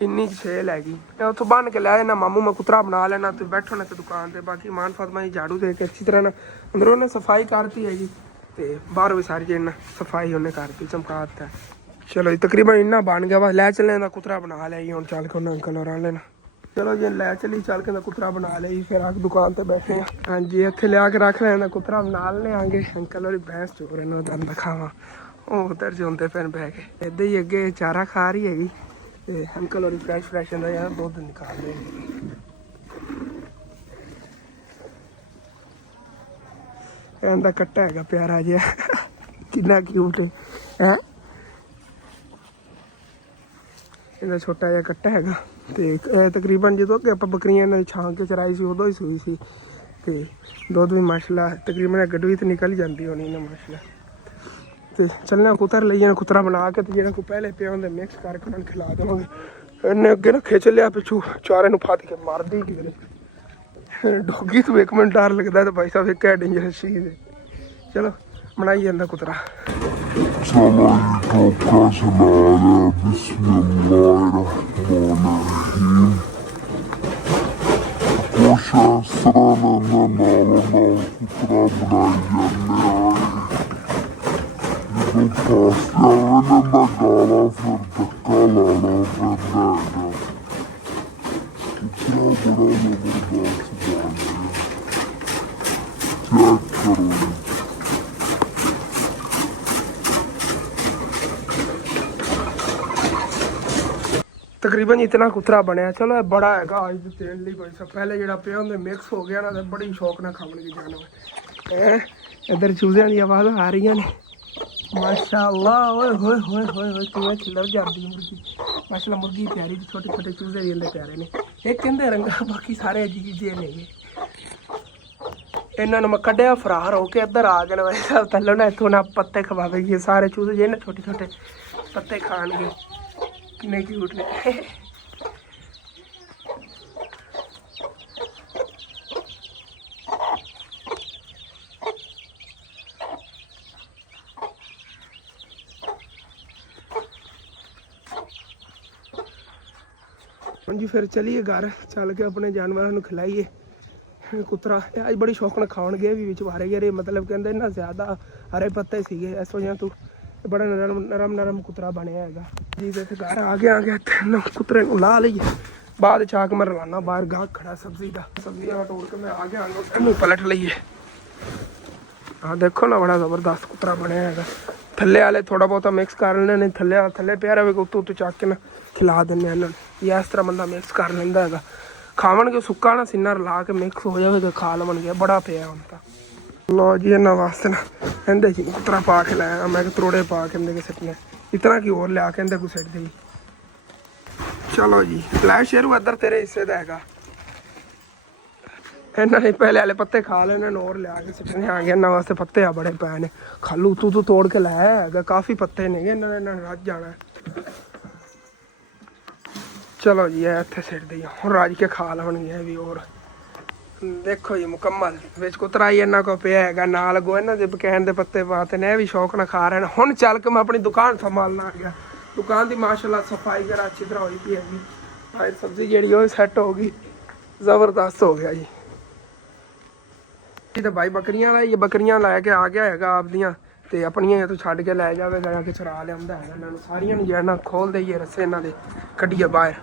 ਇੰਨੀ ਛੇਲ ਹੈਗੀ ਇਹ ਉੱਥੋਂ ਬੰਨ ਕੇ ਲੈ ਜਾਣਾ ਮਾਮੂ ਮੈਂ ਕੁਤਰਾ ਬਣਾ ਲੈਣਾ ਤੇ ਬੈਠੋ ਨਾ ਤੇ ਦੁਕਾਨ ਤੇ ਬਾਕੀ ਮਾਨ ਫਾਤਮਾ ਜੀ ਝਾੜੂ ਦੇ ਕੇ ਅੱਛੀ ਤਰ੍ਹਾਂ ਨਾਲ ਅੰਦਰੋਂ ਉਹਨੇ ਸਫਾਈ ਕਰਤੀ ਹੈਗੀ ਤੇ ਬਾਹਰੋਂ ਵੀ ਸਾਰੀ ਜਿਹੜੀ ਨਾ ਸਫਾਈ ਉਹਨੇ ਕਰਤੀ ਚਮਕਾ ਦਿੱਤਾ ਚਲੋ ਜੀ ਤਕਰੀਬਨ ਇੰਨਾ ਬਣ ਗਿਆ, ਬਸ ਲੈ ਚੱਲੇ ਦਾ ਕੁਤਰਾ ਬਣਾ ਲਿਆ ਜੀ। ਹੁਣ ਚੱਲ ਕੇ ਉਹਨਾਂ ਅੰਕਲ ਹੋਰਾਂ ਲੈਣਾ। ਚਲੋ ਜੀ ਲੈ ਚੱਲੀ, ਚੱਲ ਕੇ ਦਾ ਕੁਤਰਾ ਬਣਾ ਲਿਆ ਜੀ। ਫਿਰ ਆ ਦੁਕਾਨ ਤੇ ਬੈਠੇ ਆ। ਹਾਂਜੀ ਇੱਥੇ ਲਿਆ ਕੇ ਰੱਖ ਲੈਣਾ ਕੁਤਰਾ ਬਣਾ ਲੈਣਗੇ। ਅੰਕਲ ਹੋਰੀ ਭੈਂਸ ਚੋਰ ਇਹਨਾਂ ਦਾ ਦਿਖਾਵਾਂ, ਉਹ ਉਧਰ ਜੋਂਦੇ ਪੈਣ ਬਹਿ ਕੇ। ਇੱਦਾਂ ਹੀ ਅੱਗੇ ਚਾਰਾ ਖਾ ਰਹੀ ਹੈਗੀ ਤੇ ਅੰਕਲ ਹੋਰੀ ਫਰੈਸ਼ ਹੁੰਦਾ ਯਾਰ ਦੁੱਧ ਨਿਕਾਲਦੇ ਇਹਦਾ ਕੱਟਾ ਹੈਗਾ ਪਿਆਰਾ ਜਿਹਾ, ਕਿੰਨਾ ਕਿਊਟ ਹੈ। ਇਹਦਾ ਛੋਟਾ ਜਿਹਾ ਕੱਟਾ ਹੈਗਾ ਤੇ ਇਹ ਤਕਰੀਬਨ ਜਦੋਂ ਕਿ ਆਪਾਂ ਬੱਕਰੀਆਂ ਇਹਨਾਂ ਦੀ ਛਾਂ ਕੇ ਚਰਾਈ ਸੀ ਉਦੋਂ ਹੀ ਸੂਈ ਸੀ ਤੇ ਦੁੱਧ ਵੀ ਮਾਸ਼ਾਅੱਲਾ ਤਕਰੀਬਨ ਗੱਡੂ ਤੇ ਨਿਕਲ ਜਾਂਦੀ ਹੋਣੀ ਨਾ ਮਾਸ਼ਾਅੱਲਾ। ਤੇ ਚੱਲਣਾ ਕੁਤਰ ਲਈ ਜਾਣਾ, ਕੁਤਰਾ ਬਣਾ ਕੇ ਤੇ ਜਿਹੜਾ ਕੋ ਪਹਿਲੇ ਪਿਆ ਹੁੰਦੇ ਮਿਕਸ ਕਰਕੇ ਉਹਨਾਂ ਨੂੰ ਖਿਲਾ ਦੇਵਾਂਗੇ। ਇਹਨੇ ਅੱਗੇ ਨਾ ਖਿੱਚ ਲਿਆ ਪਿੱਛੋਂ ਚਾਰੇ ਨੂੰ ਫੱਟ ਕੇ ਮਾਰਦੀ ਕਿਧਰੇ ਡੋਗੀ ਤੋਂ ਇੱਕ ਮਿੰਟ ਡਰ ਲੱਗਦਾ ਤੇ ਭਾਈ ਸਾਹਿਬ ਇੱਕ ਡੇਂਜਰਸ ਚੀਜ਼ ਹੈ। ਚਲੋ ਬਣਾਈ ਜਾਂਦਾ ਕੁਤਰਾ। ਤਕਰੀਬਨ ਇਤਨਾ ਕੁਤਰਾ ਬਣਿਆ। ਚਲੋ ਇਹ ਬੜਾ ਹੈਗਾ ਅੱਜ ਦੇ ਤੇਲ ਲਈ ਭਾਈ ਸਾਹਿਬ। ਪਹਿਲੇ ਜਿਹੜਾ ਪਿਆ ਹੁੰਦੇ ਮਿਕਸ ਹੋ ਗਿਆ ਨਾ ਤੇ ਬੜੀ ਸ਼ੌਕ ਨਾਲ ਖਾਵਣਗੇ ਜਾਨਵਰ। ਇੱਧਰ ਚੂਜ਼ਿਆਂ ਦੀ ਆਵਾਜ਼ ਆ ਰਹੀਆਂ ਨੇ ਮਾਸ਼ਾਅੱਲਾ। ਓਏ ਹੋਏ ਹੋਏ ਹੋਏ ਹੋਏ ਕਿਵੇਂ ਖਿਲਰ ਜਾਂਦੀ ਮੁਰਗੀ ਮਾਸ਼ਾਅੱਲਾ। ਮੁਰਗੀ ਪਿਆਰੀ, ਛੋਟੇ ਛੋਟੇ ਚੂਜ਼ੇ ਵੀ ਇੰਨੇ ਪਿਆਰੇ ਨੇ। ਇਹ ਕਹਿੰਦੇ ਰੰਗਾ, ਬਾਕੀ ਸਾਰੇ ਅਜੀਬ ਜਿਹੇ ਨੇ। ਇਹਨਾਂ ਨੂੰ ਮੈਂ ਕੱਢਿਆ ਫਰਾਰ ਹੋ ਕੇ ਇੱਧਰ ਆ ਗਏ ਭਾਈ ਸਾਹਿਬ ਥੱਲੇ ਨਾ। ਇੱਥੋਂ ਨਾ ਪੱਤੇ ਖਵਾਵੇਗੀ ਸਾਰੇ ਚੂਜ਼ੇ ਜੇ ਨਾ ਛੋਟੇ ਛੋਟੇ ਪੱਤੇ ਖਾਣਗੇ। ਕਿੰਨੇ ਕਿਊਟ ਨੇ। ਹਾਂਜੀ ਫਿਰ ਚਲੀਏ ਘਰ, ਚੱਲ ਕੇ ਆਪਣੇ ਜਾਨਵਰਾਂ ਨੂੰ ਖਿਲਾਈਏ ਕੁਤਰਾ। ਅੱਜ ਬੜੀ ਸ਼ੌਕ ਨਾਲ ਖਾਣਗੇ ਵੀ ਵਿੱਚ ਵਾਰੇ ਗਏ, ਮਤਲਬ ਕਹਿੰਦੇ ਨਾ ਜ਼ਿਆਦਾ ਹਰੇ ਪੱਤੇ ਸੀਗੇ ਇਸ ਵਜ੍ਹਾ ਤੋਂ ਬੜਾ ਨਰਮ ਕੁਤਰਾ ਬਣਿਆ ਹੈਗਾ ਜੀ। ਤੇ ਘਰ ਆ ਗਿਆ ਤੇ ਕੁਤਰੇ ਨੂੰ ਲਾ ਲਈਏ। ਬਾਅਦ ਚ ਆ ਕੇ ਮੈਂ ਰਲਾਨਾ ਬਾਹਰ ਗਾਹਕ ਖੜਾ ਸਬਜ਼ੀਆਂ ਤੋੜ ਕੇ ਮੈਂ ਆ ਗਿਆ। ਇਹਨੂੰ ਪਲਟ ਲਈਏ। ਆਹ ਦੇਖੋ ਨਾ ਬੜਾ ਜ਼ਬਰਦਸਤ ਕੁਤਰਾ ਬਣਿਆ ਹੈਗਾ। ਥੱਲੇ ਵਾਲੇ ਥੋੜਾ ਬਹੁਤਾ ਮਿਕਸ ਕਰ ਲੈਣੇ ਨੇ, ਥੱਲੇ ਪਿਆ ਰਹੇ ਉੱਤੋਂ ਚੱਕ ਕੇ ਨਾ ਖਿਲਾ ਦਿੰਦੇ ਇਹਨਾਂ ਨੂੰ। ਇਸ ਤਰ੍ਹਾਂ ਬੰਦਾ ਮਿਕਸ ਕਰ ਲੈਂਦਾ ਹੈਗਾ। ਖਾਵਣਗੇ ਸੁੱਕਾ ਨਾ ਸਿੰਨਾ ਰਲਾ ਕੇ ਮਿਕਸ ਹੋ ਜਾਵੇ ਤੇ ਖਾ ਲਵਣਗੇ। ਬੜਾ ਪਿਆ ਹੁਣ ਤਾਂ। ਲੋ ਜੀ ਇਹਨਾਂ ਵਾਸਤੇ ਨਾ ਕਹਿੰਦੇ ਜੀ ਕੁਤਰਾ ਪਾ ਕੇ ਲਾਇਆ। ਮੈਂ ਕਿ ਤਰੋੜੇ ਪਾ ਕੇ ਕਹਿੰਦੇ ਸਿੱਟਨੇ ਇਤਨਾ ਕੀ ਹੋਰ ਲਿਆ ਕੇ ਕਹਿੰਦੇ ਕੋਈ ਸਿੱਟ ਦੇ। ਚਲੋ ਜੀ ਲੈ ਸ਼ੇਰੂ ਇੱਧਰ ਤੇਰੇ ਹਿੱਸੇ ਦਾ ਹੈਗਾ। ਇਹਨਾਂ ਨੇ ਪਹਿਲੇ ਵਾਲੇ ਪੱਤੇ ਖਾ ਲਏ, ਇਹਨਾਂ ਨੂੰ ਹੋਰ ਲਿਆ ਕੇ ਸਿੱਟਣੇ ਆ ਗਏ। ਇਹਨਾਂ ਵਾਸਤੇ ਪੱਤੇ ਆ ਬੜੇ ਪਏ ਨੇ। ਖਾਲੂ ਤੂੰ ਤੋੜ ਕੇ ਲਾਇਆ ਹੈਗਾ, ਕਾਫੀ ਪੱਤੇ ਨੇ ਇਹਨਾਂ ਨੇ ਰੱਜ ਜਾਣਾ। ਚਲੋ ਜੀ ਇਹ ਇੱਥੇ ਸਿੱਟ ਦਈਏ ਹੁਣ, ਰੱਜ ਕੇ ਖਾ ਲਵਣਗੇ ਵੀ। ਹੋਰ ਦੇਖੋ ਜੀ ਮੁਕੰਮਲ ਵਿੱਚ ਕੁਤਰਾ ਹੀ ਇਹਨਾਂ ਕੋਲ ਪਿਆ ਹੈਗਾ। ਨਾਲ ਗੋ ਇਹਨਾਂ ਦੇ ਬਕੈਨ ਦੇ ਪੱਤੇ ਪਾਤੇ ਨੇ, ਇਹ ਵੀ ਸ਼ੌਕ ਨਾਲ ਖਾ ਰਹੇ ਨੇ। ਹੁਣ ਚੱਲ ਕੇ ਮੈਂ ਆਪਣੀ ਦੁਕਾਨ ਸੰਭਾਲਣਾ ਆ ਗਿਆ। ਦੁਕਾਨ ਦੀ ਮਾਸ਼ਾਅੱਲਾ ਸਫਾਈ ਜਰਾ ਅੱਛੀ ਤਰ੍ਹਾਂ ਹੋਈ ਪਈ ਹੈਗੀ। ਭਾਈ ਸਬਜ਼ੀ ਜਿਹੜੀ ਉਹ ਸੈੱਟ ਹੋ ਗਈ, ਜ਼ਬਰਦਸਤ ਹੋ ਗਿਆ ਜੀ। ਤੇ ਭਾਈ ਬੱਕਰੀਆਂ ਲੈ ਕੇ ਆ ਗਿਆ ਹੈਗਾ ਆਪਦੀਆਂ, ਤੇ ਆਪਣੀਆਂ ਤੋਂ ਛੱਡ ਕੇ ਲੈ ਜਾਵੇਗਾ ਜਾਂ ਕਿ ਚਰਾ ਲਿਆਉਂਦਾ ਹੈਗਾ। ਇਹਨਾਂ ਨੂੰ ਸਾਰੀਆਂ ਨੂੰ ਜਿਹੜਾ ਖੋਲ ਦਈਏ ਰਸੇ ਇਹਨਾਂ ਦੇ, ਕੱਢੀਏ ਬਾਹਰ।